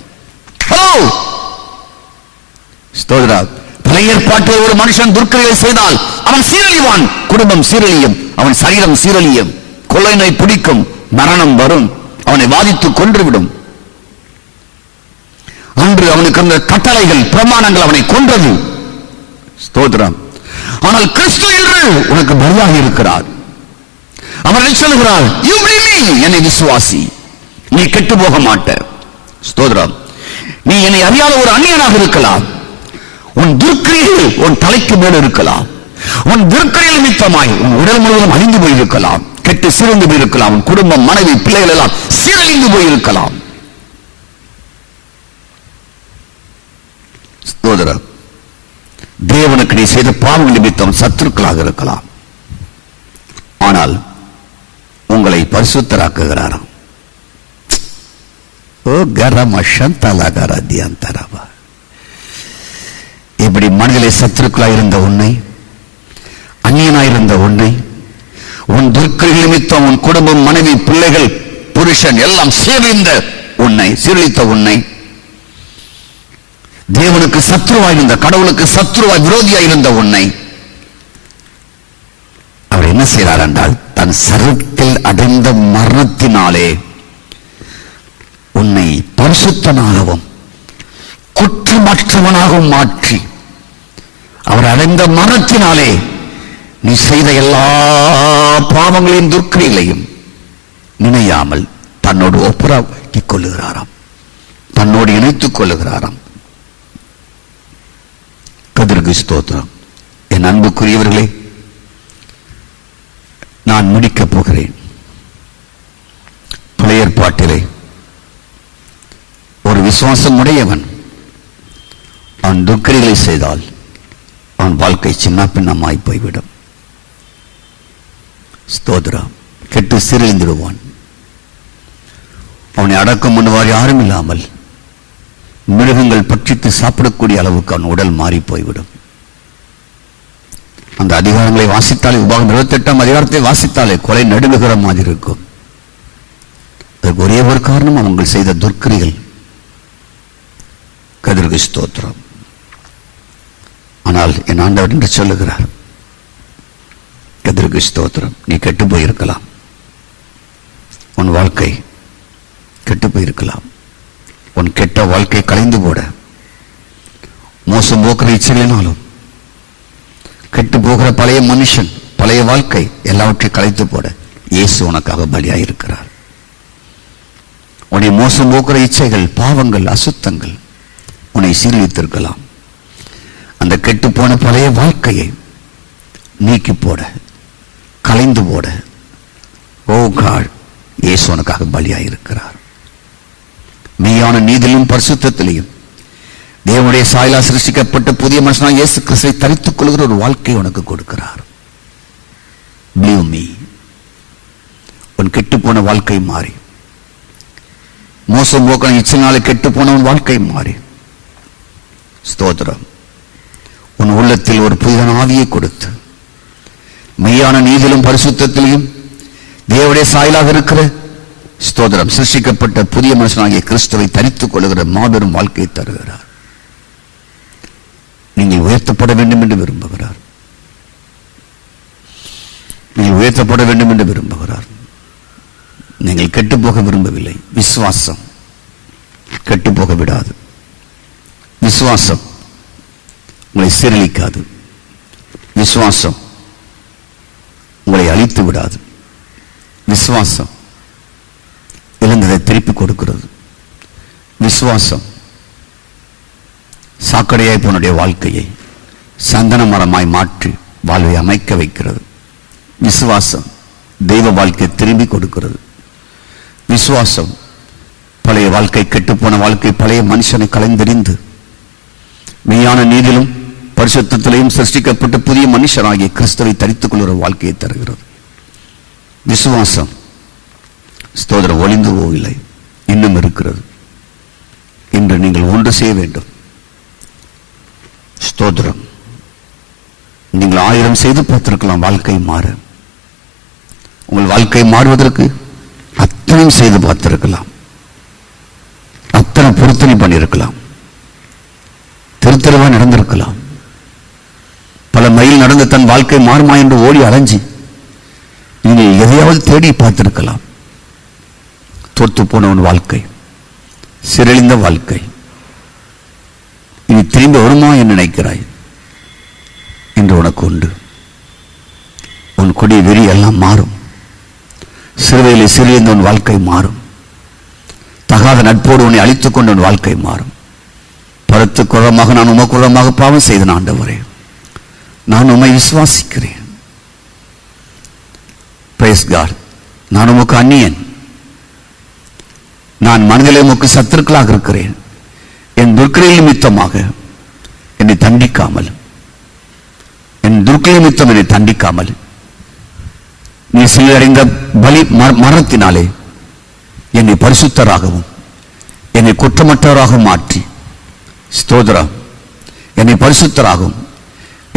ஸ்தோத்திரம். பழைய ஏற்பாட்டில் ஒரு மனுஷன் துர்க்கிரியை செய்தால் அவன் சீரழிவான், குடும்பம் சீரழியும், அவன் சரீரம் சீரழியும், கொள்ளை நோய் பிடிக்கும், மரணம் வரும், அவனை வாதித்து கொன்றுவிடும். அன்று அவனுக்கு அந்த கட்டளைகள், பிரமாணங்கள் அவனை கொன்றது. ஸ்தோத்திரம். ஆனால் கிறிஸ்து என்று உனக்கு பலியாக இருக்கிறார். அவர் சொல்லுகிறார், என்னை விசுவாசி, நீ கெட்டு போக மாட்ட. ஸ்தோத்திரம். நீ என்னை அறியாத ஒரு அந்நியனாக இருக்கலாம். உன் துர்க்கிரியைகள் உன் தலைக்கு மேல் இருக்கலாம். உன் துர்க்கிரியல் நிமித்தமாய் உன் உடல் முழுவதும் அழிந்து போயிருக்கலாம். கெட்டு சீரழிந்து போயிருக்கலாம். உன் குடும்பம், மனைவி, பிள்ளைகள் எல்லாம் சீரழிந்து போயிருக்கலாம். ஸ்தோத்திரம். தேவனுக்கு நீ செய்த பாவங்கள் நிமித்தம் சத்துருக்களாக இருக்கலாம். ஆனால் உங்களை பரிசுத்தராக்குகிறாராம். இப்படி மனதிலே சத்துருக்களாயிருந்த உன்னை, அந்நியனாயிருந்த உன்னை, உன் துர்க்கிரியல் நிமித்தம் உன் குடும்பம், மனைவி, பிள்ளைகள், புருஷன் எல்லாம் சீரழித்த உன்னை, தேவனுக்கு சத்ருவாயிருந்த, கடவுளுக்கு சத்ருவாய் விரோதியாயிருந்த உன்னை அவர் என்ன செய்கிறார் என்றால், தன் சரீரத்தில் அடைந்த மரணத்தினாலே உன்னை பரிசுத்தனாகவும் குற்றமற்றவனாகவும் மாற்றி, அவர் அடைந்த மரணத்தினாலே நீ செய்த எல்லா பாவங்களையும் துர்க்கிரியைகளையும் நினையாமல் தன்னோடு ஒப்புரவாக்கிக் கொள்ளுகிறாராம், தன்னோடு இணைத்துக் கொள்ளுகிறாராம். கர்த்தருக்கு ஸ்தோத்திரம். என் அன்புக்குரியவர்களே, நான் முடிக்கப் போகிறேன். பழைய ஏற்பாட்டிலே ஒரு விசுவாசம் உடையவன் அவன் துர்க்கிரியைகளை செய்தால் அவன் வாழ்க்கை சின்ன பின்னமாய் போய்விடும். ஸ்தோத்திரம். கெட்டு சீரழிந்துடுவான். அவனை அடக்கம் பண்ணுவார் யாரும் இல்லாமல் மிருகங்கள் பட்சித்து சாப்பிடக்கூடிய அளவுக்கு அவன் உடல் மாறி போய்விடும். அந்த அதிகாரங்களை வாசித்தாலே, உபாகம் 28ஆம் அதிகாரத்தை வாசித்தாலே கொலை நடுங்குகிற மாதிரி இருக்கும். அதற்கு ஒரே ஒரு காரணம், அவங்க செய்த துர்க்கிரியைகள். கர்த்தருக்கு ஸ்தோத்திரம். ஆனால் என் ஆண்டவர் என்று சொல்லுகிறார், கர்த்தருக்கு ஸ்தோத்திரம், நீ கெட்டு போயிருக்கலாம், உன் வாழ்க்கை கெட்டு போயிருக்கலாம், உன் கெட்ட வாழ்க்கை கலைந்து போட மோசம் போக்குற இச்சைகளினாலும் கெட்டு போகிற பழைய மனுஷன், பழைய வாழ்க்கை எல்லாவற்றையும் கலைத்து போட இயேசு உனக்காக பலியாயிருக்கிறார். உன்னை மோசம் போக்குற இச்சைகள், பாவங்கள், அசுத்தங்கள் உன்னை சீரழித்திருக்கலாம். அந்த கெட்டு போன பழைய வாழ்க்கையை நீக்கி போட, கலைந்து போட இயேசு உனக்காக பலியாயிருக்கிறார். மெய்யான நீதியிலும் பரிசுத்தத்திலையும் தேவனுடைய சாயலா சிருஷ்டிக்கப்பட்ட புதிய மனுஷனாக இயேசு கிறிஸ்துவை தரித்துக் கொள்கிற ஒரு வாழ்க்கையை உனக்கு கொடுக்கிறார். Believe me. உன் கெட்டு போன வாழ்க்கை மாறி, மோசம் போக்கின இச்சையினாலே கெட்டு போன உன் வாழ்க்கை மாறி, ஸ்தோத்திரம், உன் உள்ளத்தில் ஒரு புதிதான ஆவியை கொடுத்து மெய்யான நீதியிலும் பரிசுத்தத்திலையும் தேவனுடைய சாயலாக இருக்கிற, ஸ்தோத்திரம், சிருஷ்டிக்கப்பட்ட புதிய மனுஷனாகிய கிறிஸ்துவை தரித்துக் கொள்கிற மாபெரும் வாழ்க்கையை தருகிறார். நீங்கள் உயர்த்தப்பட வேண்டும் என்று விரும்புகிறார். நீங்கள் உயர்த்தப்பட வேண்டும் என்று விரும்புகிறார். நீங்கள் கெட்டு போக விரும்பவில்லை. விசுவாசம் கெட்டு போக விடாது. விசுவாசம் உங்களை சீரழிக்காது. விசுவாசம் உங்களை அழித்து விடாது. விசுவாசம் இழந்ததை திருப்பி கொடுக்கிறது. விசுவாசம் சாக்கடையாய் போனுடைய வாழ்க்கையை சந்தன மரமாய் மாற்றி வாழ்வை அமைக்க வைக்கிறது. விசுவாசம் தெய்வ வாழ்க்கையை திரும்பி கொடுக்கிறது. விசுவாசம் பழைய வாழ்க்கை, கெட்டுப்போன வாழ்க்கை, பழைய மனுஷனை கலைந்தெறிந்து மெய்யான நீதியிலும் பரிசுத்தத்திலையும் சிருஷ்டிக்கப்பட்ட புதிய மனுஷனாகிய கிறிஸ்துவை தரித்துக் கொள்கிற வாழ்க்கையை தருகிறது. விசுவாசம், ஸ்தோத்திரம், ஒளிந்து போகவில்லை, இன்னும் இருக்கிறது. இன்று நீங்கள் ஒன்று செய்ய வேண்டும். ஸ்தோத்திரம். நீங்கள் 1000 செய்து பார்த்திருக்கலாம் வாழ்க்கை மாற. உங்கள் வாழ்க்கை மாறுவதற்கு அத்தனையும் செய்து பார்த்திருக்கலாம், அத்தனை பொருத்தனை பண்ணியிருக்கலாம், திருத்தரவா நடந்திருக்கலாம், பல மைல் நடந்து தன் வாழ்க்கை மாறுமா என்று ஓடி அலைஞ்சி நீங்கள் எதையாவது தேடி பார்த்திருக்கலாம். தோற்று போனவன் வாழ்க்கை, சிறழிந்த வாழ்க்கை, இனி திரும்ப வருமா என்று நினைக்கிறாய். இன்று உனக்கு உண்டு. உன் கொடி வெறி எல்லாம் மாறும். சிறுவையில் சிறியந்த உன் வாழ்க்கை மாறும். தகாத நட்போடு உன்னை அழித்துக் கொண்டு உன் வாழ்க்கை மாறும். பருத்து குறமாக நான் உமக்குறமாக பாவம் செய்தேன் ஆண்டவரே, நான் உம்மை விசுவாசிக்கிறேன். Praise God. நான் உமக்கு அந்நியன், நான் மனதிலே உமக்கு சத்துருக்களாக இருக்கிறேன். என் துர்க்கிரை நிமித்தமாக என்னை தண்டிக்காமல், என் துர்க்கிரை நிமித்தம் என்னை தண்டிக்காமல், நீ சிலையடைந்த பலி மரணத்தினாலே என்னை பரிசுத்தராகவும் என்னை குற்றமற்றவராகவும் மாற்றி, ஸ்தோத்திரம், என்னை பரிசுத்தராகவும்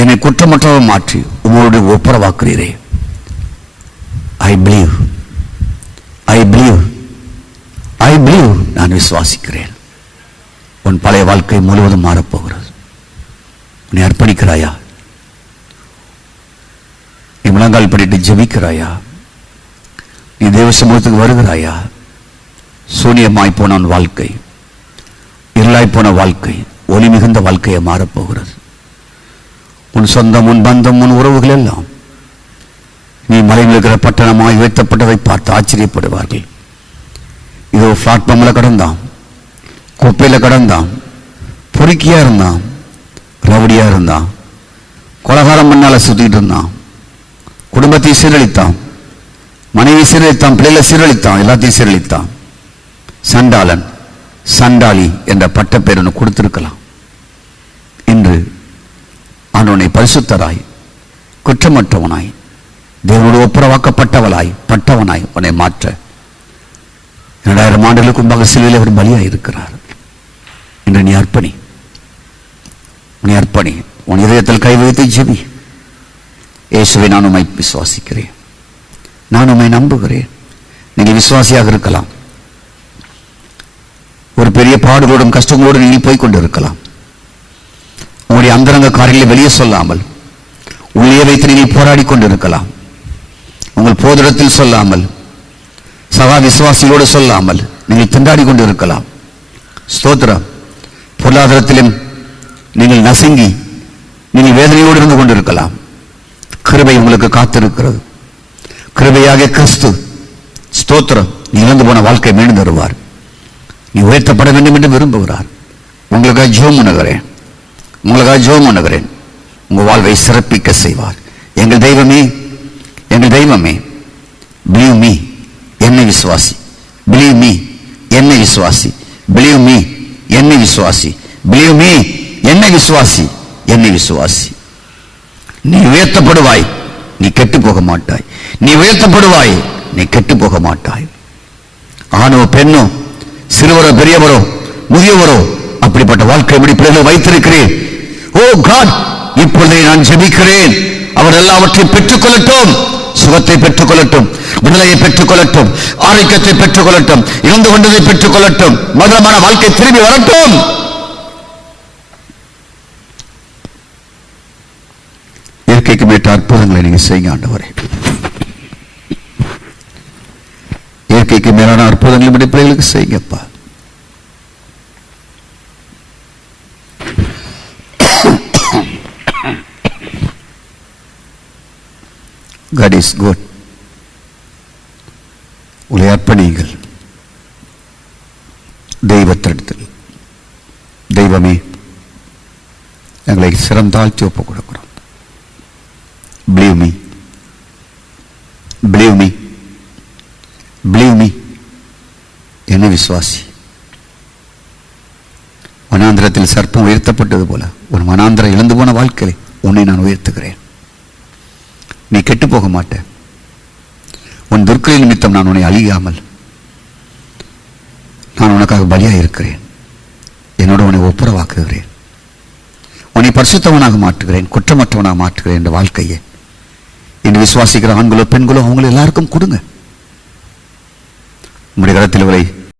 என்னை குற்றமற்றவராகவும் மாற்றி உங்களுடைய ஒப்புரவாக்குறீரே. I believe, I believe, I believe. நான் விசுவாசிக்கிறேன். உன் பழைய வாழ்க்கை முழுவதும் மாறப்போகிறது. நீ அர்ப்பணிக்கிறாயா? நீ முழங்கால் படிட்டு ஜெபிக்கிறாயா? நீ தேவ சமூகத்துக்கு வருகிறாயா? சூனியமாய் போன உன் வாழ்க்கை, இருளாய் போன வாழ்க்கை ஒளி மிகுந்த வாழ்க்கையை மாறப்போகிறது. உன் சொந்தம், உன் பந்தம், உன் உறவுகள் எல்லாம் நீ மலையில் இருக்கிற பட்டணமாய் உயர்த்தப்பட்டதை பார்த்து ஆச்சரியப்படுவார்கள். இதோ பிளாட்ஃபார்மில் கடந்தான், குப்பையில் கடந்தான், பொறுக்கியா இருந்தான், ரவுடியா இருந்தான், கொலகாரம் பண்ணால சுத்திட்டு இருந்தான், குடும்பத்தை சீரழித்தான், மனைவி சீரழித்தான், பிள்ளைகளை சீரழித்தான், எல்லாத்தையும் சீரழித்தான். சண்டாளன், சண்டாளி என்ற பட்ட பேர் ஒன்று கொடுத்திருக்கலாம். இன்று ஆண்டவனை பரிசுத்தராய், குற்றமற்றவனாய், தேவனோடு ஒப்புரவாக்கப்பட்டவளாய், பட்டவனாய் உன்னை மாற்ற 2000 ஆண்டுகளுக்கு முன்பாக சிலுவையில் அவர் பலியாய் இருக்கிறார். இன்று நீ அர்ப்பணி, நீ அர்ப்பணி. உன் இதயத்தில் கை வைத்து ஜெபி. இயேசுவை நான் உம்மை விசுவாசிக்கிறேன், நான் உம்மை நம்புகிறேன். நீங்கள் விசுவாசியாக இருக்கலாம். ஒரு பெரிய பாடுகளோடும் கஷ்டங்களோடு நீங்கள் போய்கொண்டு இருக்கலாம். உங்களுடைய அந்தரங்க காரியங்களை வெளியே சொல்லாமல் உள்ளே வைத்து நீங்கள் போராடி கொண்டு இருக்கலாம். உங்கள் போதிடத்தில் சொல்லாமல், சகா விசுவாசிகளோடு சொல்லாமல் நீங்கள் திண்டாடி கொண்டு இருக்கலாம். ஸ்தோத்திரம். பொருளாதாரத்திலும் நீங்கள் நசுங்கி நீங்கள் வேதனையோடு இருந்து கொண்டிருக்கலாம். கிருபை உங்களுக்கு காத்திருக்கிறது. கிருபையாக கிறிஸ்து, ஸ்தோத்திரம், நீ இழந்து போன வாழ்க்கை மீண்டும் தருவார். நீ உயர்த்தப்பட வேண்டும் என்று விரும்புகிறார். உங்களுக்காக ஜெபம் பண்ணுகிறேன், உங்களுக்காக ஜெபம் பண்ணுகிறேன். உங்கள் வாழ்வை சிறப்பிக்க செய்வார். எங்கள் தெய்வமே, எங்கள் தெய்வமே, பிலீவ் மீ, என்னை விசுவாசி. பிலீவ் மீ, என்னை விசுவாசி. பிலீவ் மீ, என்னை விசுவாசி. பிலீவ் மீ, என்னை விசுவாசி, என்னை விசுவாசி. நீ உயர்த்தப்படுவாய், நீ கெட்டு போக மாட்டாய். நீ உயர்த்தப்படுவாய், நீ கெட்டு போக மாட்டாய். ஆணோ பெண்ணோ, சிறுவரோ பெரியவரோ முதியவரோ, அப்படிப்பட்ட வாழ்க்கை எப்படி பிள்ளைகளை வைத்திருக்கிறேன். ஓ காட், இப்பொழுதே நான் ஜெபிக்கிறேன். அவர் எல்லாவற்றையும் பெற்றுக் கொள்ளட்டும். சுகத்தை பெற்றுக் கொள்ளட்டும், விடுதலையை பெற்றுக் கொள்ளட்டும், ஆரோக்கியத்தை பெற்றுக் கொள்ளட்டும், இருந்து கொண்டதை பெற்றுக் கொள்ளட்டும், மதுரமான வாழ்க்கை திரும்பி வரட்டும். இயற்கைக்கு மேற்ற அற்புதங்களை நீங்க செய்யுங்க ஆண்டவரே. இயற்கைக்கு மேலான அற்புதங்களை இப்படி பிள்ளைகளுக்கு செய்யுங்கப்பா. God is good. உங்களை அர்ப்பணியுங்கள் தெய்வத்திடத்தில். தெய்வமே, எங்களை சிரம் தாழ்த்தி ஒப்புக் கொடுக்கிறோம். Believe me, believe me, believe me. என்னை விசுவாசி. வனாந்திரத்தில் சர்ப்பம் உயர்த்தப்பட்டது போல ஒரு வனாந்திரம் இழந்து போன வாழ்க்கையை உன்னை நான் உயர்த்துகிறேன். நீ கெட்டு போக மாட்டேன். உன் துர்க்கை நிமித்தம் நான் உன்னை அழியாமல் நான் உனக்காக பலியாக இருக்கிறேன். என்னோட உன்னை ஒப்புரவாக்குகிறேன். உன்னை பரிசுத்தவனாக மாற்றுகிறேன், குற்றமற்றவனாக மாற்றுகிறேன் என்ற வாழ்க்கையை இன்று விசுவாசிக்கிற ஆண்களோ பெண்களோ அவங்களோ எல்லாருக்கும் கொடுங்க. உங்களுடைய கருத்தில்